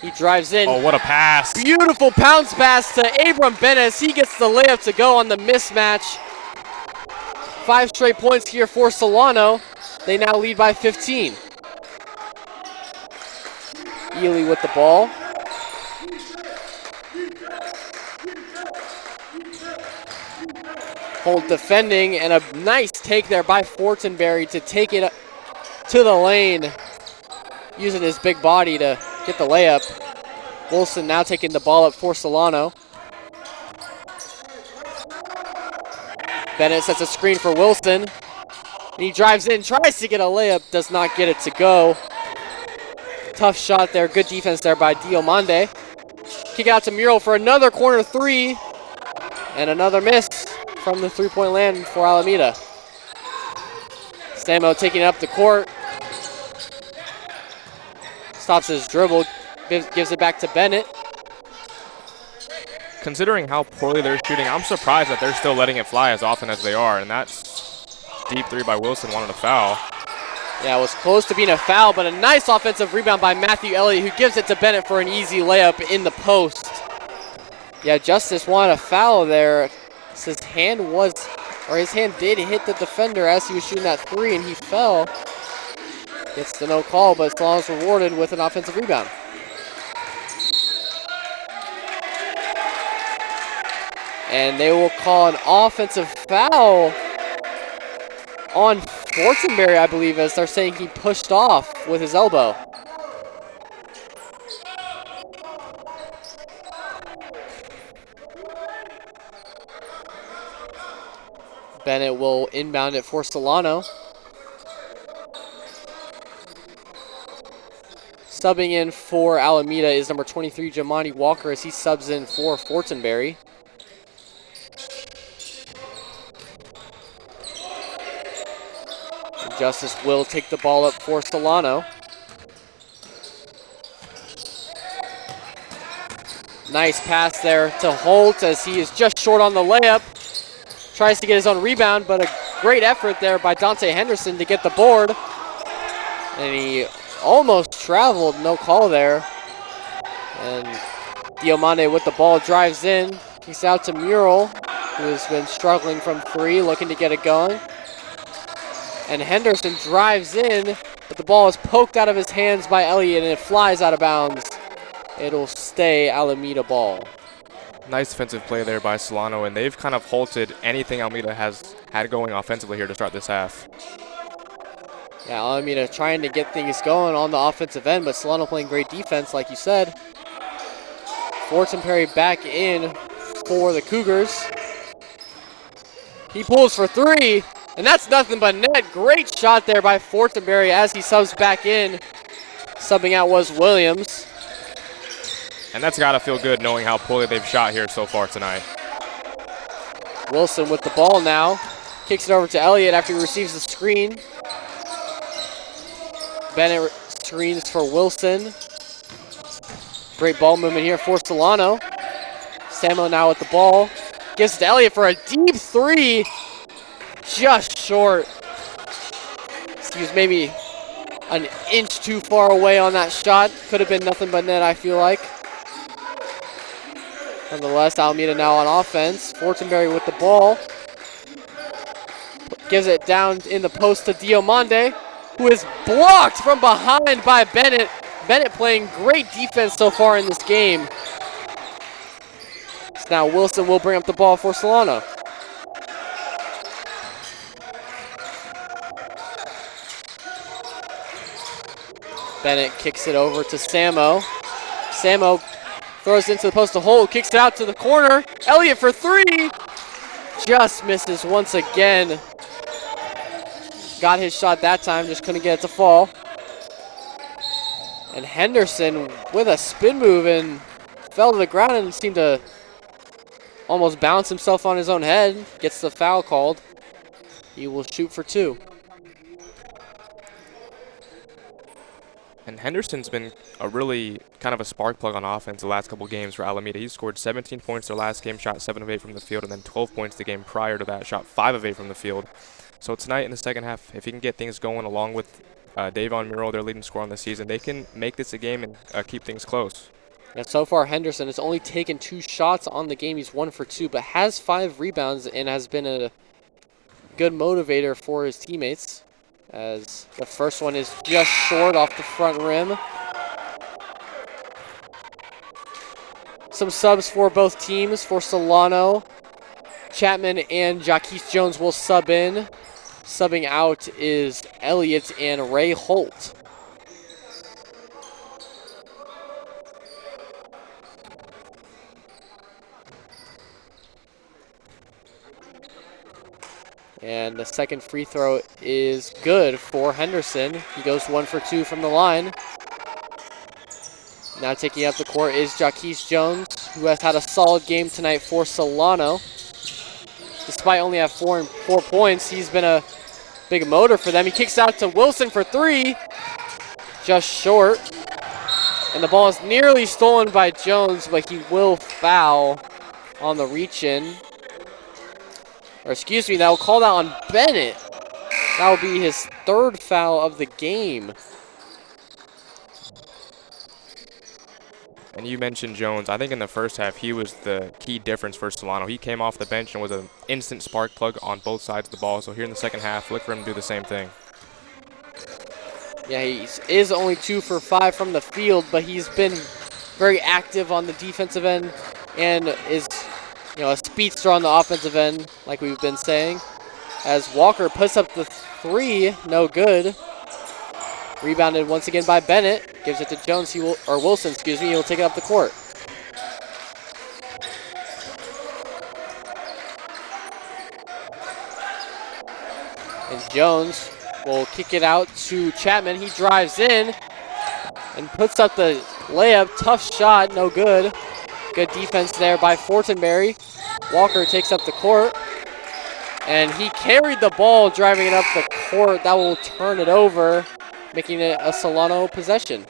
He drives in. Oh, what a pass. Beautiful bounce pass to Abram Bennett as he gets the layup to go on the mismatch. 5 straight points here for Solano. They now lead by 15. Ely with the ball. Holt defending, and a nice take there by Fortenberry to take it to the lane, using his big body to get the layup. Wilson now taking the ball up for Solano. Bennett sets a screen for Wilson. And he drives in, tries to get a layup, does not get it to go. Tough shot there, good defense there by Diomande. Kick out to Murrell for another corner three. And another miss from the three-point land for Alameda. Samo taking it up the court. Stops his dribble, gives it back to Bennett. Considering how poorly they're shooting, I'm surprised that they're still letting it fly as often as they are, and that's deep three by Wilson, wanted a foul. Yeah, it was close to being a foul, but a nice offensive rebound by Matthew Elliott, who gives it to Bennett for an easy layup in the post. Yeah, Justice wanted a foul there. His hand did hit the defender as he was shooting that three, and he fell. Gets the no call, but Solano's rewarded with an offensive rebound. And they will call an offensive foul on Fortenberry, I believe, as they're saying he pushed off with his elbow. Bennett will inbound it for Solano. Subbing in for Alameda is number 23, Jamani Walker, as he subs in for Fortenberry. Justice will take the ball up for Solano. Nice pass there to Holt as he is just short on the layup. Tries to get his own rebound, but a great effort there by Dante Henderson to get the board. And he almost traveled, no call there. And Diomande with the ball drives in. Kicks out to Murrell, who has been struggling from three, looking to get it going. And Henderson drives in, but the ball is poked out of his hands by Elliott, and it flies out of bounds. It'll stay Alameda ball. Nice defensive play there by Solano, and they've kind of halted anything Alameda has had going offensively here to start this half. Yeah, Alameda trying to get things going on the offensive end, but Solano playing great defense, like you said. Fortenberry back in for the Cougars. He pulls for three, and that's nothing but net. Great shot there by Fortenberry as he subs back in. Subbing out was Williams. And that's got to feel good knowing how poorly they've shot here so far tonight. Wilson with the ball now. Kicks it over to Elliott after he receives the screen. Bennett screens for Wilson. Great ball movement here for Solano. Samo now with the ball. Gives it to Elliott for a deep three. Just short. He was maybe an inch too far away on that shot. Could have been nothing but net, I feel like. Nonetheless, Alameda now on offense. Fortenberry with the ball. Gives it down in the post to Diomande, who is blocked from behind by Bennett. Bennett playing great defense so far in this game. So now Wilson will bring up the ball for Solano. Bennett kicks it over to Samo. Samo throws it into the post to Holt, kicks it out to the corner. Elliott for three. Just misses once again. Got his shot that time, just couldn't get it to fall. And Henderson with a spin move and fell to the ground and seemed to almost bounce himself on his own head. Gets the foul called. He will shoot for two. And Henderson's been a really kind of a spark plug on offense the last couple games for Alameda. He scored 17 points their last game, shot 7 of 8 from the field, and then 12 points the game prior to that, shot 5 of 8 from the field. So tonight in the second half, if he can get things going along with Davon Murrell, their leading scorer on the season, they can make this a game and keep things close. And so far, Henderson has only taken 2 shots on the game. He's 1 for 2, but has 5 rebounds and has been a good motivator for his teammates, as the first one is just short off the front rim. Some subs for both teams. For Solano, Chapman and Jaquise Jones will sub in. Subbing out is Elliott and Ray Holt. And the second free throw is good for Henderson. He goes 1 for 2 from the line. Now taking up the court is Jaquise Jones, who has had a solid game tonight for Solano. Despite only having 4 points, he's been a big motor for them. He kicks out to Wilson for 3, just short. And the ball is nearly stolen by Jones, but he will foul on the reach-in. Or excuse me, that will call that on Bennett. That will be his 3rd foul of the game. And you mentioned Jones. I think in the first half, he was the key difference for Solano. He came off the bench and was an instant spark plug on both sides of the ball. So here in the second half, look for him to do the same thing. Yeah, he is only 2 for 5 from the field, but he's been very active on the defensive end and is, a speedster on the offensive end, like we've been saying. As Walker puts up the 3, no good. Rebounded once again by Bennett. Gives it to Jones, or Wilson, excuse me. He will take it up the court. And Jones will kick it out to Chapman. He drives in and puts up the layup. Tough shot, no good. Good defense there by Fortenberry. Walker takes up the court. And he carried the ball driving it up the court. That will turn it over, making it a Solano possession.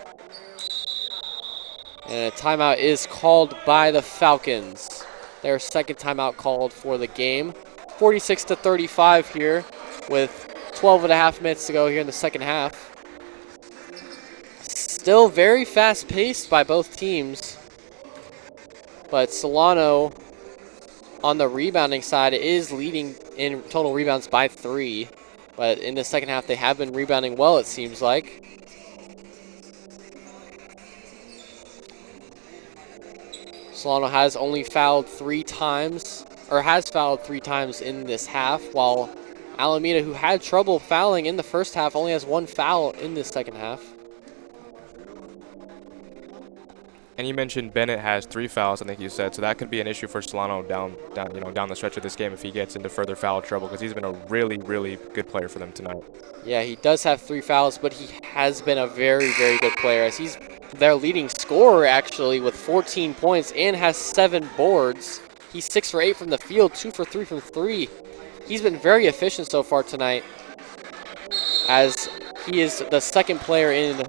And a timeout is called by the Falcons. Their second timeout called for the game. 46-35 here with 12.5 minutes to go here in the second half. Still very fast-paced by both teams. But Solano on the rebounding side is leading in total rebounds by 3. But in the second half, they have been rebounding well, it seems like. Solano has only fouled 3 times, or has fouled 3 times in this half, while Alameda, who had trouble fouling in the first half, only has 1 foul in this second half. And you mentioned Bennett has 3 fouls, I think you said, so that could be an issue for Solano down the stretch of this game if he gets into further foul trouble, because he's been a really, really good player for them tonight. Yeah, he does have 3 fouls, but he has been a very, very good player, as he's their leading scorer, actually, with 14 points and has 7 boards. He's 6 for 8 from the field, 2 for 3 from 3. He's been very efficient so far tonight, as he is the second player in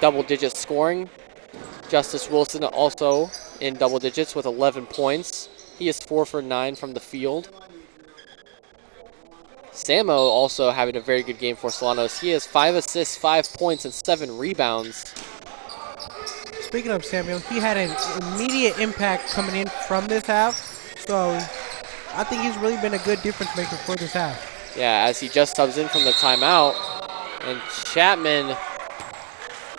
double-digit scoring. Justice Wilson also in double digits with 11 points. He is 4 for 9 from the field. Samo also having a very good game for Solanos. He has 5 assists, 5 points, and 7 rebounds. Speaking of Samuel, he had an immediate impact coming in from this half. So I think he's really been a good difference maker for this half. Yeah, as he just subs in from the timeout. And Chapman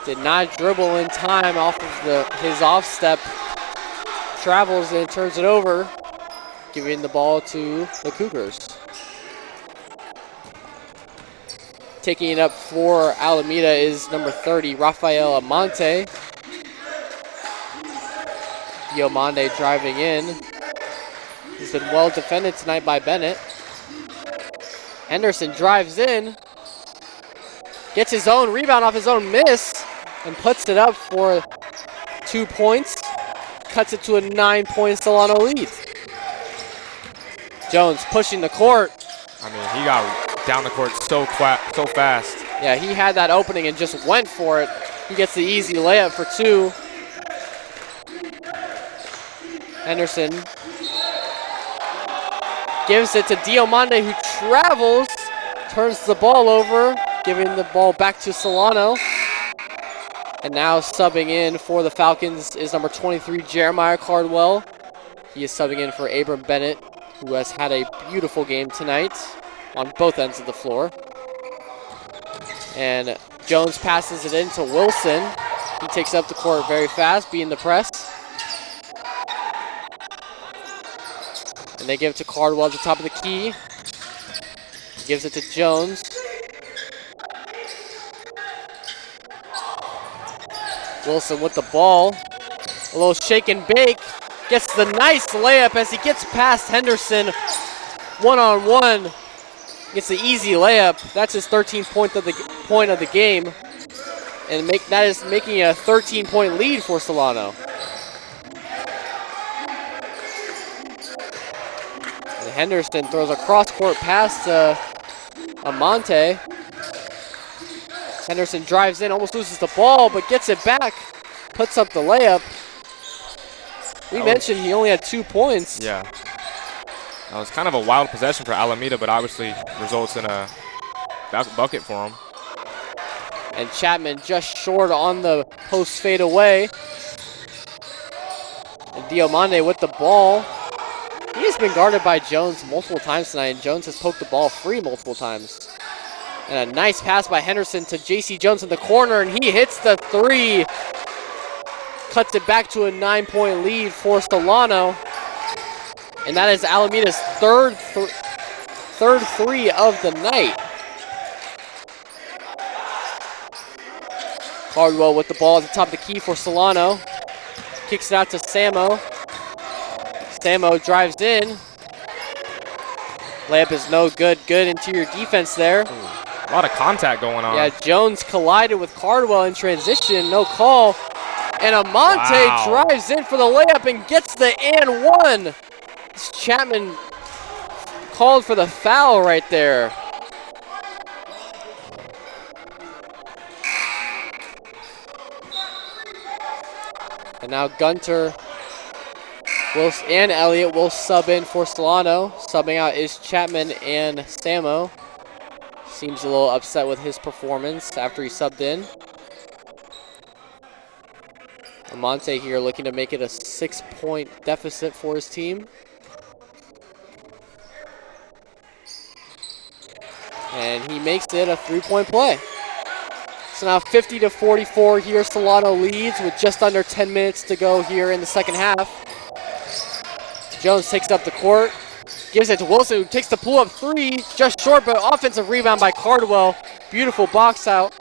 did not dribble in time off of his off step. Travels and turns it over, giving the ball to the Cougars. Taking it up for Alameda is number 30, Rafael Amante. Diomande driving in. He's been well defended tonight by Bennett. Henderson drives in, gets his own rebound off his own miss, and puts it up for 2 points. Cuts it to a 9-point Solano lead. Jones pushing the court. I mean, he got down the court so fast. Yeah, he had that opening and just went for it. He gets the easy layup for 2. Henderson gives it to Diomande, who travels, turns the ball over, giving the ball back to Solano. And now subbing in for the Falcons is number 23, Jeremiah Cardwell. He is subbing in for Abram Bennett, who has had a beautiful game tonight on both ends of the floor. And Jones passes it in to Wilson. He takes up the court very fast, being the press. And they give it to Cardwell at the top of the key. Gives it to Jones. Wilson with the ball. A little shake and bake. Gets the nice layup as he gets past Henderson. One-on-one. Gets the easy layup. That's his 13th point of the game. And that is making a 13-point lead for Solano. And Henderson throws a cross-court pass to Amante. Henderson drives in, almost loses the ball, but gets it back. Puts up the layup. We mentioned he only had 2 points. Yeah. That was kind of a wild possession for Alameda, but obviously results in a bucket for him. And Chapman just short on the post fade away. And Diomande with the ball. He has been guarded by Jones multiple times tonight, and Jones has poked the ball free multiple times. And a nice pass by Henderson to J.C. Jones in the corner, and he hits the three. Cuts it back to a 9-point lead for Solano. And that is Alameda's third three of the night. Cardwell with the ball at the top of the key for Solano. Kicks it out to Samo. Samo drives in. Layup is no good. Good interior defense there. A lot of contact going on. Yeah, Jones collided with Cardwell in transition. No call. And Amante drives in for the layup and gets the and one. Chapman called for the foul right there. And now Gunter and Elliott will sub in for Solano. Subbing out is Chapman and Samo. Seems a little upset with his performance after he subbed in. Amante here looking to make it a 6-point deficit for his team. And he makes it a 3-point play. So now 50-44 here, Solano leads with just under 10 minutes to go here in the second half. Jones takes up the court, gives it to Wilson, who takes the pull-up three, just short, but offensive rebound by Cardwell. Beautiful box out.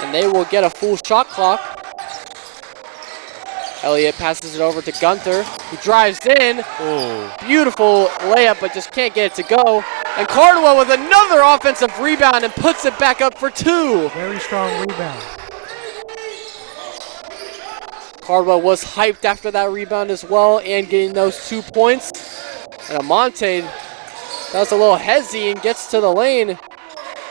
And they will get a full shot clock. Elliott passes it over to Gunter, who drives in. Ooh. Beautiful layup, but just can't get it to go. And Cardwell with another offensive rebound and puts it back up for two. Very strong rebound. Cardwell was hyped after that rebound as well and getting those 2 points. And Amante does a little hezzy and gets to the lane.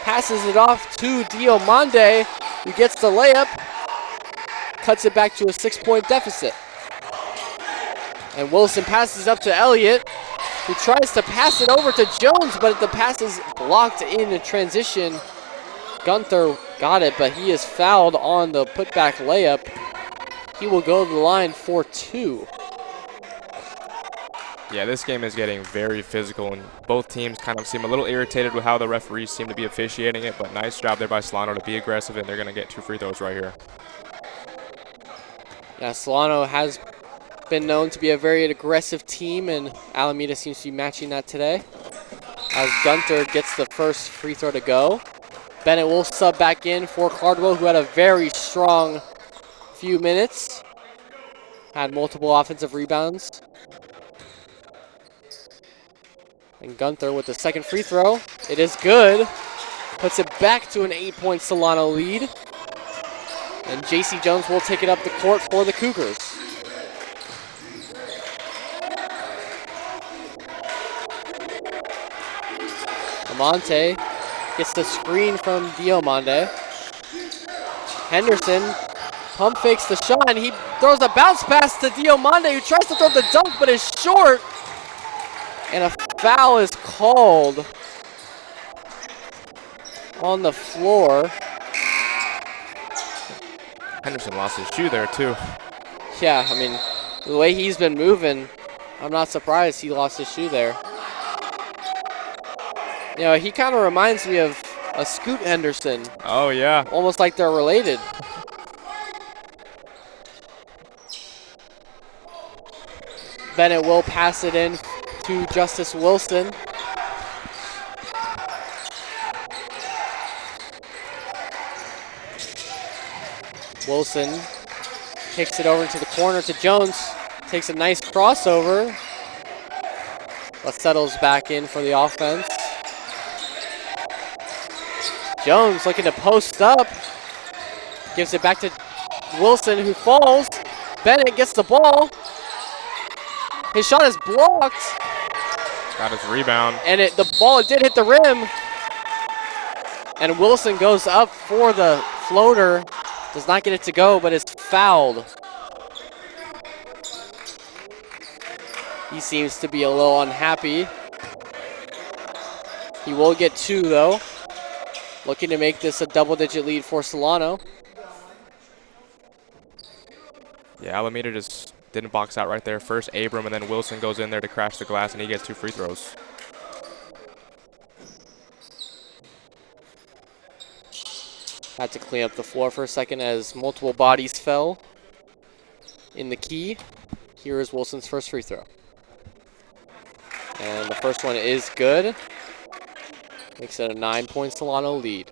Passes it off to Diomande, who gets the layup. Cuts it back to a 6-point deficit. And Wilson passes up to Elliott, who tries to pass it over to Jones, but the pass is blocked in the transition. Gunther got it, but he is fouled on the putback layup. He will go to the line for two. Yeah, this game is getting very physical, and both teams kind of seem a little irritated with how the referees seem to be officiating it, but nice job there by Solano to be aggressive, and they're going to get 2 free throws right here. Yeah, Solano has been known to be a very aggressive team, and Alameda seems to be matching that today. As Gunter gets the first free throw to go. Bennett will sub back in for Cardwell, who had a very strong few minutes. Had multiple offensive rebounds. And Gunther with the second free throw. It is good. Puts it back to an 8-point Solano lead. And J.C. Jones will take it up the court for the Cougars. Amante gets the screen from Diomande. Henderson pump fakes the shot, and he throws a bounce pass to Diomande, who tries to throw the dunk but is short. And a foul is called on the floor. Henderson lost his shoe there too. Yeah, I mean, the way he's been moving, I'm not surprised he lost his shoe there. You know, he kind of reminds me of a Scoot Henderson. Oh, yeah. Almost like they're related. Bennett will pass it in to Justice Wilson. Wilson kicks it over to the corner to Jones. Takes a nice crossover, but settles back in for the offense. Jones looking to post up. Gives it back to Wilson, who falls. Bennett gets the ball. His shot is blocked. Got his rebound. And the ball did hit the rim. And Wilson goes up for the floater. Does not get it to go, but is fouled. He seems to be a little unhappy. He will get 2, though. Looking to make this a double-digit lead for Solano. Yeah, Alameda just didn't box out right there. First Abram, and then Wilson goes in there to crash the glass, and he gets 2 free throws. Had to clean up the floor for a second as multiple bodies fell in the key. Here is Wilson's first free throw. And the first one is good. Makes it a 9-point Solano lead.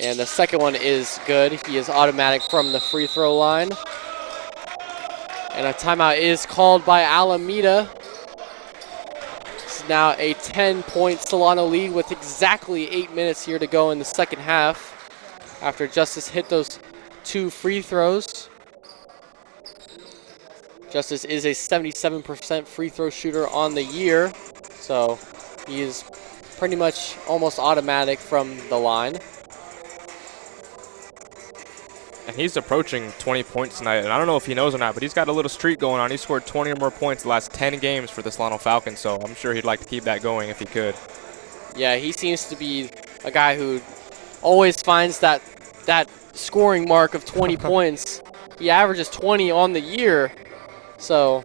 And the second one is good. He is automatic from the free throw line. And a timeout is called by Alameda. It's now a 10-point Solano lead with exactly 8 minutes here to go in the second half after Justice hit those 2 free throws. Justice is a 77% free throw shooter on the year, so he is pretty much almost automatic from the line. And he's approaching 20 points tonight, and I don't know if he knows or not, but he's got a little streak going on. He scored 20 or more points the last 10 games for the Solano Falcons, so I'm sure he'd like to keep that going if he could. Yeah, he seems to be a guy who always finds that scoring mark of 20 points. He averages 20 on the year, so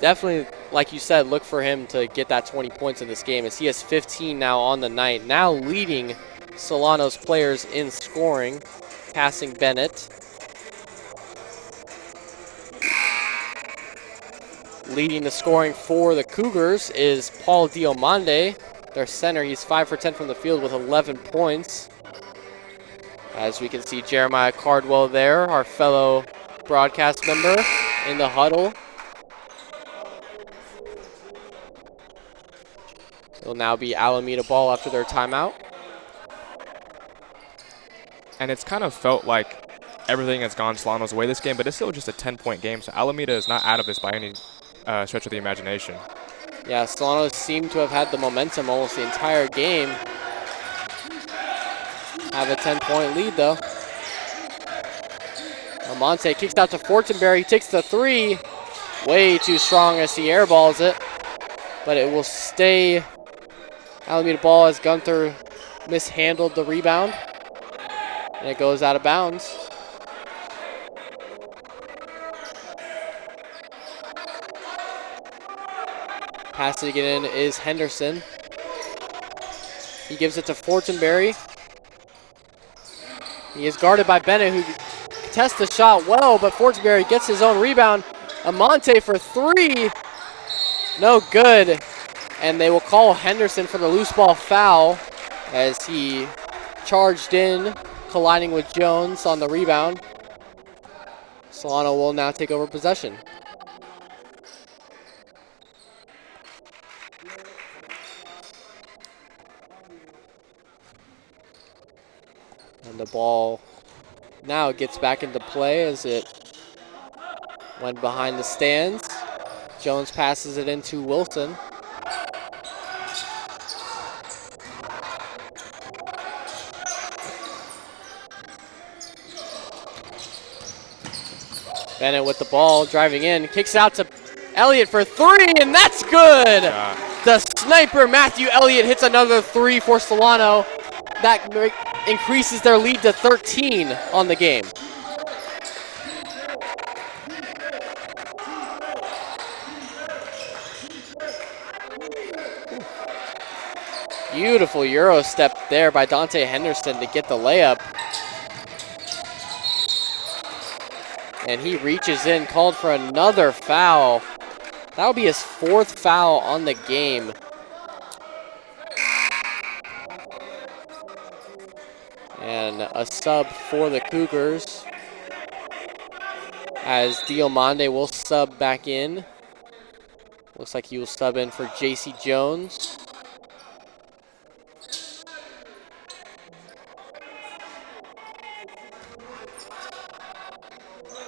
definitely, like you said, look for him to get that 20 points in this game, as he has 15 now on the night, now leading Solano's players in scoring. Passing Bennett. Leading the scoring for the Cougars is Paul Diomande, their center. He's 5 for 10 from the field with 11 points. As we can see Jeremiah Cardwell there, our fellow broadcast member in the huddle. It'll now be Alameda ball after their timeout. And it's kind of felt like everything has gone Solano's way this game, but it's still just a 10-point game, so Alameda is not out of this by any stretch of the imagination. Yeah, Solano seemed to have had the momentum almost the entire game. Have a 10-point lead, though. Almonte kicks out to Fortenberry. He takes the 3. Way too strong as he airballs it. But it will stay Alameda ball as Gunther mishandled the rebound. And it goes out of bounds. Passing it in is Henderson. He gives it to Fortenberry. He is guarded by Bennett, who tests the shot well, but Fortenberry gets his own rebound. Amante for 3. No good. And they will call Henderson for the loose ball foul as he charged in, colliding with Jones on the rebound. Solano will now take over possession. And the ball now gets back into play as it went behind the stands. Jones passes it into Wilson. Bennett with the ball, driving in, kicks out to Elliott for 3, and that's good! Yeah. The sniper, Matthew Elliott, hits another 3 for Solano. That increases their lead to 13 on the game. Beautiful Euro step there by Dante Henderson to get the layup. And he reaches in, called for another foul. That will be his 4th foul on the game. And a sub for the Cougars, as Diomande will sub back in. Looks like he will sub in for JC Jones.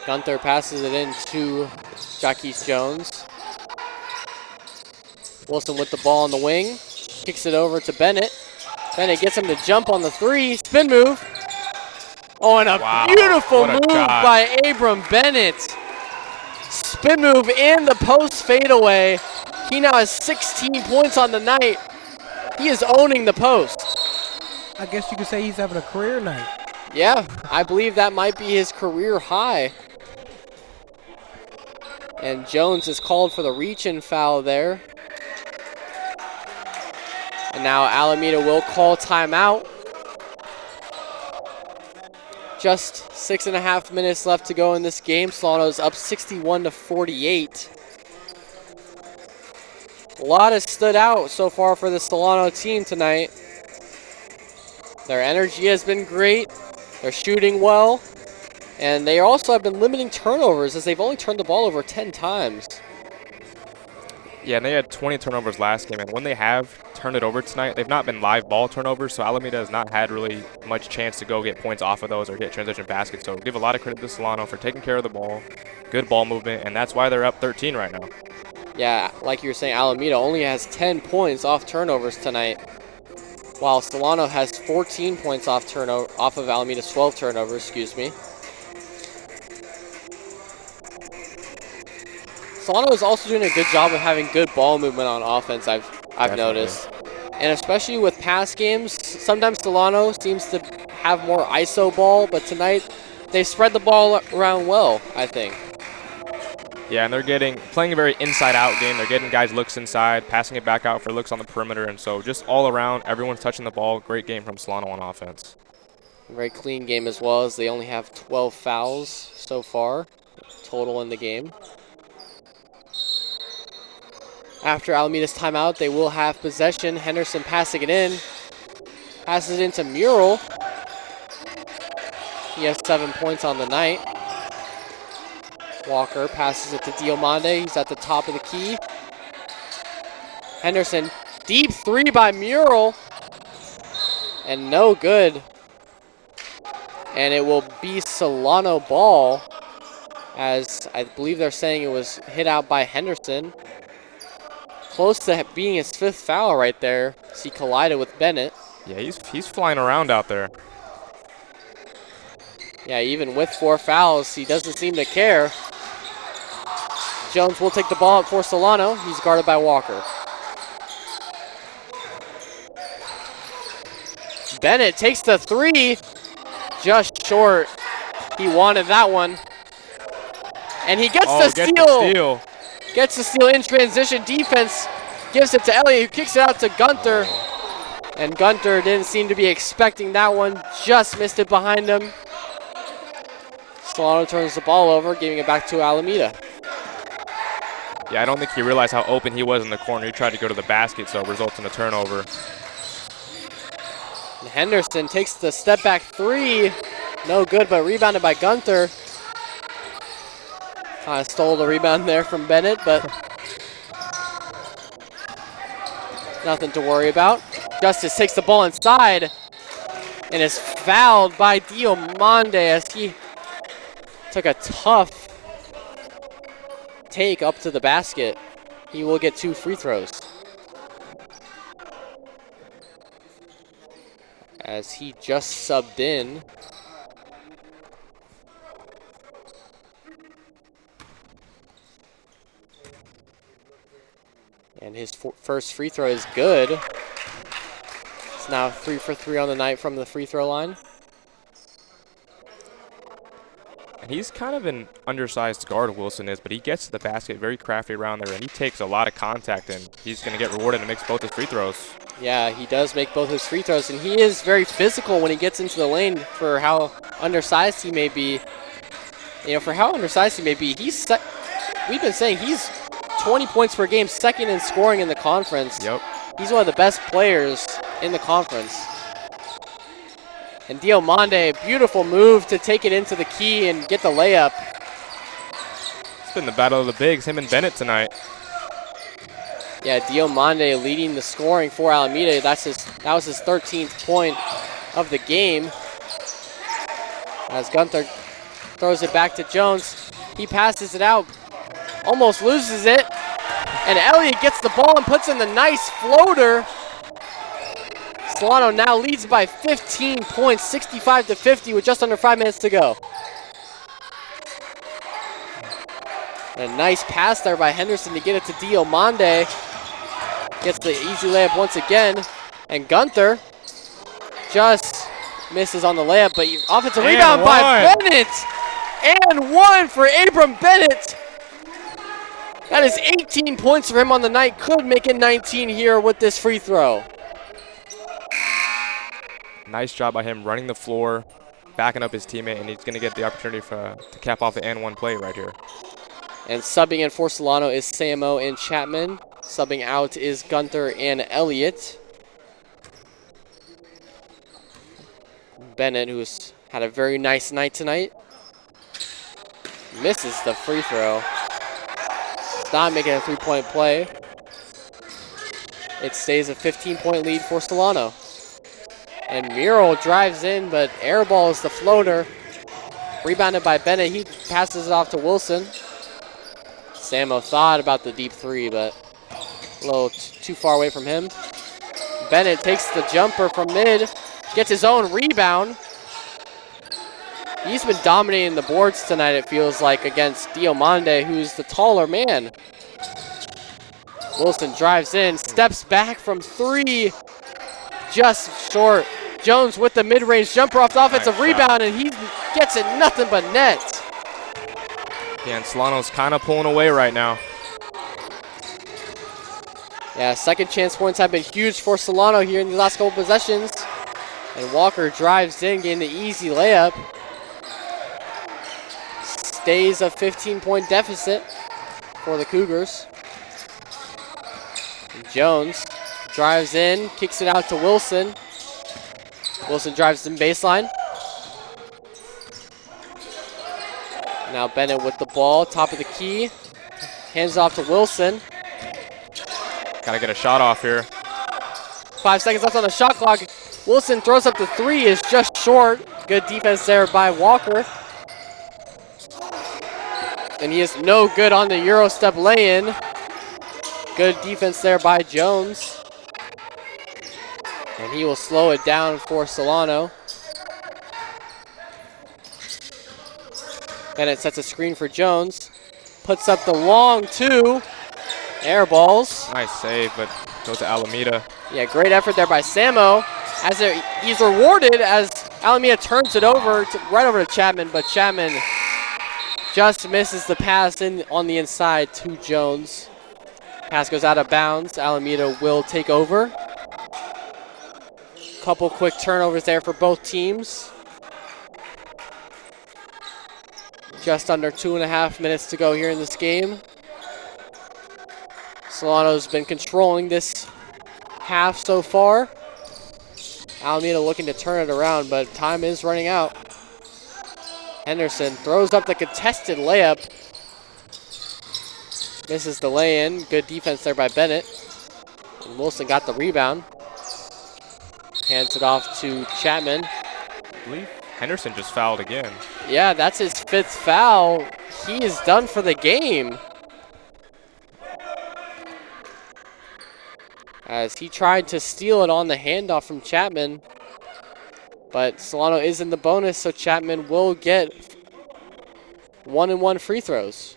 Gunther passes it in to Jaquez Jones. Wilson with the ball on the wing, kicks it over to Bennett. Bennett gets him to jump on the 3, spin move. Oh, and a beautiful move by Abram Bennett. Spin move in the post fadeaway. He now has 16 points on the night. He is owning the post. I guess you could say he's having a career night. Yeah, I believe that might be his career high. And Jones is called for the reach-in foul there. And now Alameda will call timeout. Just 6.5 minutes left to go in this game. Solano's up 61-48. A lot has stood out so far for the Solano team tonight. Their energy has been great. They're shooting well. And they also have been limiting turnovers, as they've only turned the ball over 10 times. Yeah, and they had 20 turnovers last game, and when they have turned it over tonight, they've not been live ball turnovers, so Alameda has not had really much chance to go get points off of those or get transition baskets. So give a lot of credit to Solano for taking care of the ball, good ball movement, and that's why they're up 13 right now. Yeah, like you were saying, Alameda only has 10 points off turnovers tonight, while Solano has 14 points off of Alameda's 12 turnovers, excuse me. Solano is also doing a good job of having good ball movement on offense, I've noticed. And especially with pass games, sometimes Solano seems to have more ISO ball, but tonight they spread the ball around well, I think. Yeah, and they're playing a very inside-out game. They're getting guys looks inside, passing it back out for looks on the perimeter, and so just all around, everyone's touching the ball. Great game from Solano on offense. Very clean game as well, as they only have 12 fouls so far total in the game. After Alameda's timeout, they will have possession. Henderson passing it in. Passes it into Mural. He has 7 points on the night. Walker passes it to Diomande. He's at the top of the key. Henderson, deep 3 by Mural. And no good. And it will be Solano ball, as I believe they're saying it was hit out by Henderson. Close to being his 5th foul right there. So he collided with Bennett. Yeah, he's flying around out there. Yeah, even with 4 fouls, he doesn't seem to care. Jones will take the ball up for Solano. He's guarded by Walker. Bennett takes the 3. Just short. He wanted that one. And he gets the steal. Gets the steal in transition. Defense gives it to Elliott, who kicks it out to Gunther. And Gunther didn't seem to be expecting that one. Just missed it behind him. Solano turns the ball over, giving it back to Alameda. Yeah, I don't think he realized how open he was in the corner. He tried to go to the basket, so it results in a turnover. And Henderson takes the step back 3. No good, but rebounded by Gunther. Kind of stole the rebound there from Bennett, but nothing to worry about. Justice takes the ball inside and is fouled by Diomande as he took a tough take up to the basket. He will get 2 free throws, as he just subbed in. And his first free throw is good. It's now 3 for 3 on the night from the free throw line. And he's kind of an undersized guard, Wilson is, but he gets to the basket very crafty around there, and he takes a lot of contact, and he's going to get rewarded and makes both his free throws. Yeah, he does make both his free throws, and he is very physical when he gets into the lane for how undersized he may be. You know, for how undersized he may be, we've been saying he's 20 points per game, second in scoring in the conference. Yep. He's one of the best players in the conference. And Diomande, beautiful move to take it into the key and get the layup. It's been the battle of the bigs, him and Bennett tonight. Yeah, Diomande leading the scoring for Alameda. That was his 13th point of the game. As Gunther throws it back to Jones. He passes it out, almost loses it. And Elliott gets the ball and puts in the nice floater. Solano now leads by 15 points, 65-50 with just under 5 minutes to go. And a nice pass there by Henderson to get it to Diomande. Gets the easy layup once again. And Gunther just misses on the layup, but offensive rebound by Bennett. And one for Abram Bennett. That is 18 points for him on the night. Could make it 19 here with this free throw. Nice job by him running the floor, backing up his teammate, and he's going to get the opportunity to cap off the and one play right here. And subbing in for Solano is Samo and Chapman. Subbing out is Gunther and Elliott. Bennett, who's had a very nice night tonight, misses the free throw. It's not making a three-point play. It stays a 15-point lead for Solano. And Murrell drives in, but airballs the floater. Rebounded by Bennett. He passes it off to Wilson. Samo thought about the deep three, but a little too far away from him. Bennett takes the jumper from mid, gets his own rebound. He's been dominating the boards tonight, it feels like, against Diomande, who's the taller man. Wilson drives in, steps back from three, just short. Jones with the mid-range jumper off the offensive rebound, and he gets it nothing but net. Yeah, and Solano's kind of pulling away right now. Yeah, second chance points have been huge for Solano here in the last couple possessions. And Walker drives in, getting the easy layup. Stays a 15-point deficit for the Cougars. And Jones drives in, kicks it out to Wilson. Wilson drives in baseline. Now Bennett with the ball, top of the key. Hands off to Wilson. Gotta get a shot off here. 5 seconds left on the shot clock. Wilson throws up the three, is just short. Good defense there by Walker. And he is no good on the Euro step lay-in. Good defense there by Jones. And he will slow it down for Solano. Bennett sets a screen for Jones. Puts up the long two. Air balls. Nice save, but goes to Alameda. Yeah, great effort there by Samo. He's rewarded as Alameda turns it over right over to Chapman, but Chapman just misses the pass in on the inside to Jones. Pass goes out of bounds. Alameda will take over. Couple quick turnovers there for both teams. Just under 2.5 minutes to go here in this game. Solano's been controlling this half so far. Alameda looking to turn it around, but time is running out. Henderson throws up the contested layup. Misses the lay-in. Good defense there by Bennett. And Wilson got the rebound. Hands it off to Chapman. I believe Henderson just fouled again. Yeah, that's his 5th foul. He is done for the game. As he tried to steal it on the handoff from Chapman. But Solano is in the bonus, so Chapman will get 1-and-1 free throws.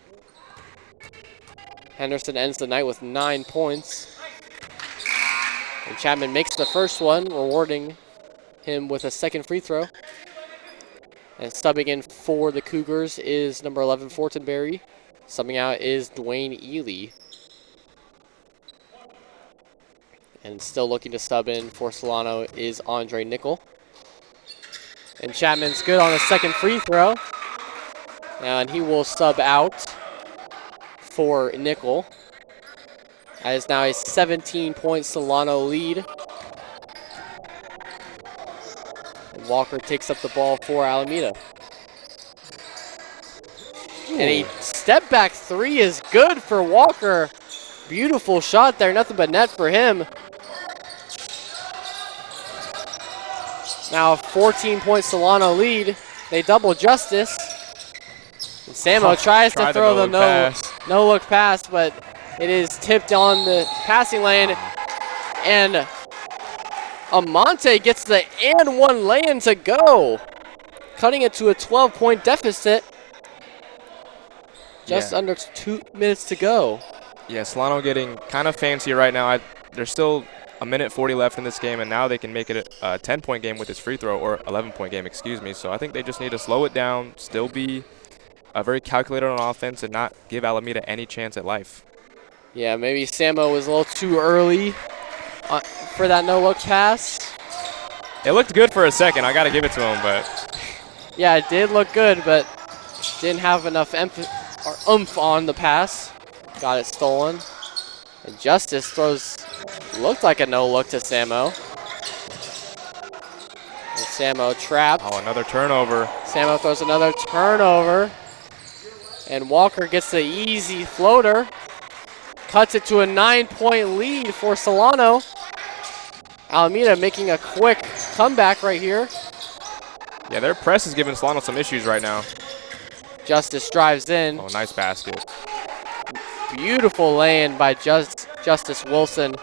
Henderson ends the night with 9 points. And Chapman makes the first one, rewarding him with a second free throw. And subbing in for the Cougars is number 11, Fortenberry. Subbing out is Dwayne Ely. And still looking to sub in for Solano is Andre Nickel. And Chapman's good on the second free throw. And he will sub out for Nickel. That is now a 17-point Solano lead. And Walker takes up the ball for Alameda. And a step back three is good for Walker. Beautiful shot there, nothing but net for him. Now a 14-point Solano lead. They double Justice. And Samo tries to throw the no-look pass, but it is tipped on the passing lane. And Amante gets the and one lay-in to go, cutting it to a 12-point deficit. Just under 2 minutes to go. Yeah, Solano getting kind of fancy right now. There's still a minute 40 left in this game, and now they can make it a 10-point game with this free throw, or 11-point game, excuse me. So I think they just need to slow it down, still be very calculated on offense, and not give Alameda any chance at life. Yeah, maybe Samo was a little too early for that no-look pass. It looked good for a second. I got to give it to him, but yeah, it did look good, but didn't have enough oomph on the pass. Got it stolen. And Justice throws, looked like a no-look to Samo. And Samo trapped. Oh, another turnover. Samo throws another turnover. And Walker gets the easy floater. Cuts it to a 9-point lead for Solano. Alameda making a quick comeback right here. Yeah, their press is giving Solano some issues right now. Justice drives in. Oh, nice basket. Beautiful lay-in by Justice Wilson.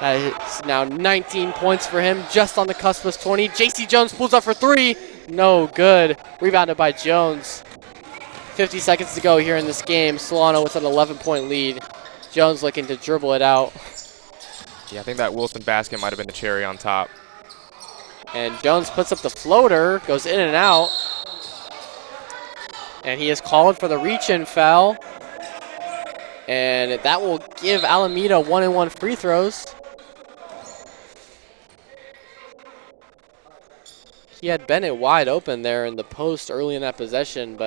That is now 19 points for him, just on the cusp of 20. J.C. Jones pulls up for three. No good. Rebounded by Jones. 50 seconds to go here in this game. Solano with an 11-point lead. Jones looking to dribble it out. Yeah, I think that Wilson basket might have been the cherry on top. And Jones puts up the floater, goes in and out. And he is called for the reach-in foul. And that will give Alameda 1-and-1 free throws. He had Bennett wide open there in the post early in that possession,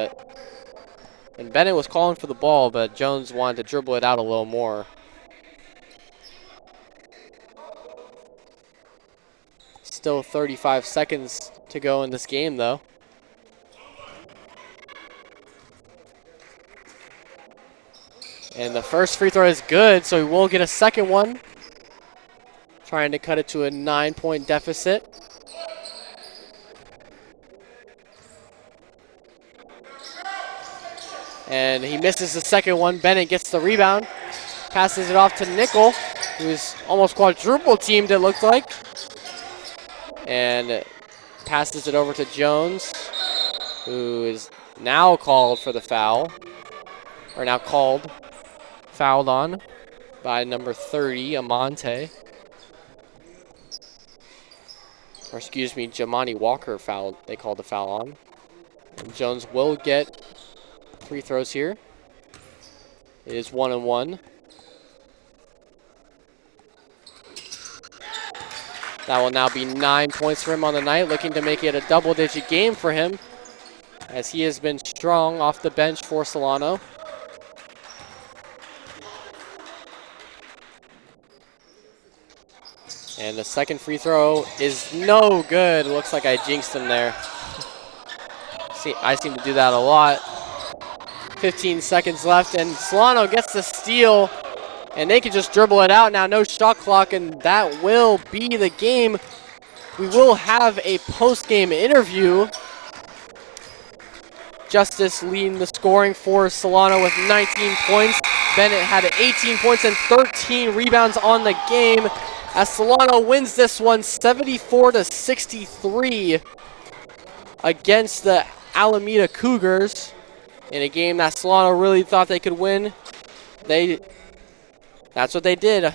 and Bennett was calling for the ball, but Jones wanted to dribble it out a little more. Still 35 seconds to go in this game, though. And the first free throw is good, so he will get a second one. Trying to cut it to a 9-point deficit. And he misses the second one. Bennett gets the rebound. Passes it off to Nickel, who's almost quadruple teamed, it looked like. And passes it over to Jones, who is now called for the foul. Or now called. Fouled on by number 30, Amante. Or excuse me, Jamani Walker fouled. They called the foul on. And Jones will get free throws here. It is 1-and-1. That will now be 9 points for him on the night, looking to make it a double-digit game for him, as he has been strong off the bench for Solano. And the second free throw is no good. Looks like I jinxed him there. See, I seem to do that a lot. 15 seconds left, and Solano gets the steal, and they can just dribble it out now. No shot clock, and that will be the game. We will have a post-game interview. Justice leading the scoring for Solano with 19 points. Bennett had 18 points and 13 rebounds on the game, as Solano wins this one 74-63 against the Alameda Cougars in a game that Solano really thought they could win. That's what they did.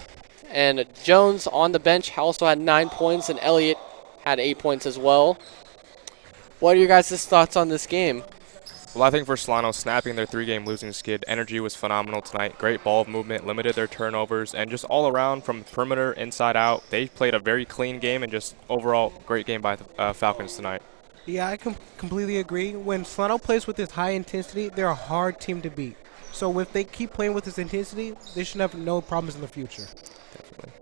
And Jones on the bench also had 9 points, and Elliott had 8 points as well. What are your guys' thoughts on this game? Well, I think for Solano, snapping their 3-game losing skid, energy was phenomenal tonight. Great ball movement, limited their turnovers, and just all around from the perimeter, inside out, they played a very clean game, and just overall great game by the Falcons tonight. Yeah, I completely agree. When Solano plays with this high intensity, they're a hard team to beat. So if they keep playing with this intensity, they should have no problems in the future.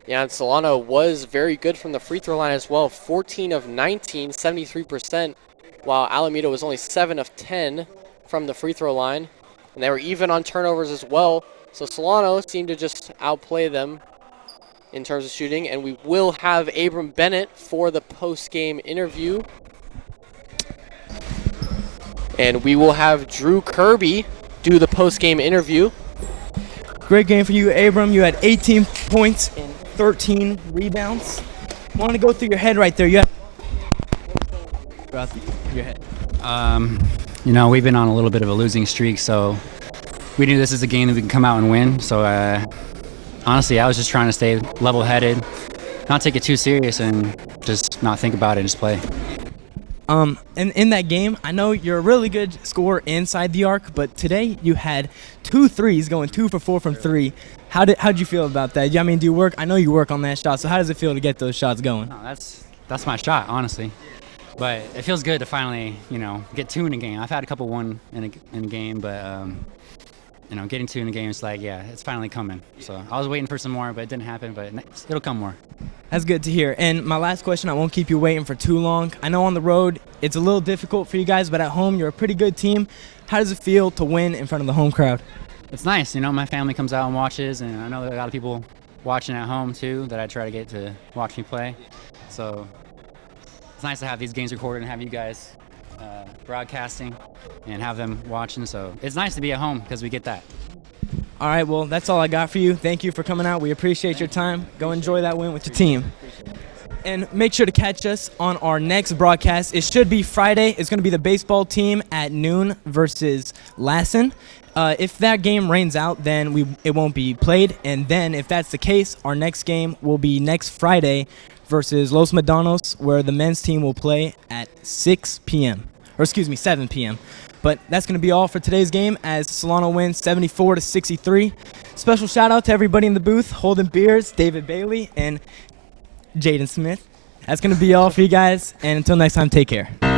Yeah, and Solano was very good from the free throw line as well. 14 of 19, 73%, while Alameda was only 7 of 10 from the free throw line. And they were even on turnovers as well. So Solano seemed to just outplay them in terms of shooting. And we will have Abram Bennett for the post-game interview. And we will have Drew Kirby do the post-game interview. Great game for you, Abram. You had 18 points and 13 rebounds. I want to go through your head right there. You have throughout your head. You know, we've been on a little bit of a losing streak, so we knew this is a game that we can come out and win. So honestly, I was just trying to stay level-headed, not take it too serious, and just not think about it and just play. And in that game, I know you're a really good scorer inside the arc, but today you had 2 threes, going 2 for 4 from 3. How'd you feel about that? I mean, do you work? I know you work on that shot. So how does it feel to get those shots going? No, that's my shot, honestly. But it feels good to finally, get 2 in a game. I've had a couple 1 in a game, but getting 2 in a game is like, yeah, it's finally coming. So I was waiting for some more, but it didn't happen. But it'll come more. That's good to hear. And my last question, I won't keep you waiting for too long. I know on the road it's a little difficult for you guys, but at home you're a pretty good team. How does it feel to win in front of the home crowd? It's nice. My family comes out and watches, and I know there are a lot of people watching at home too that I try to get to watch me play. So it's nice to have these games recorded and have you guys broadcasting and have them watching. So it's nice to be at home because we get that. All right, well, that's all I got for you. Thank you for coming out. We appreciate your time. Go enjoy that win with your team. And make sure to catch us on our next broadcast. It should be Friday. It's going to be the baseball team at noon versus Lassen. If that game rains out, then it won't be played. And then if that's the case, our next game will be next Friday versus Los Medanos, where the men's team will play at 7 p.m. But that's going to be all for today's game as Solano wins 74-63. Special shout out to everybody in the booth, Holden Beers, David Bailey, and Jaden Smith. That's going to be all for you guys. And until next time, take care.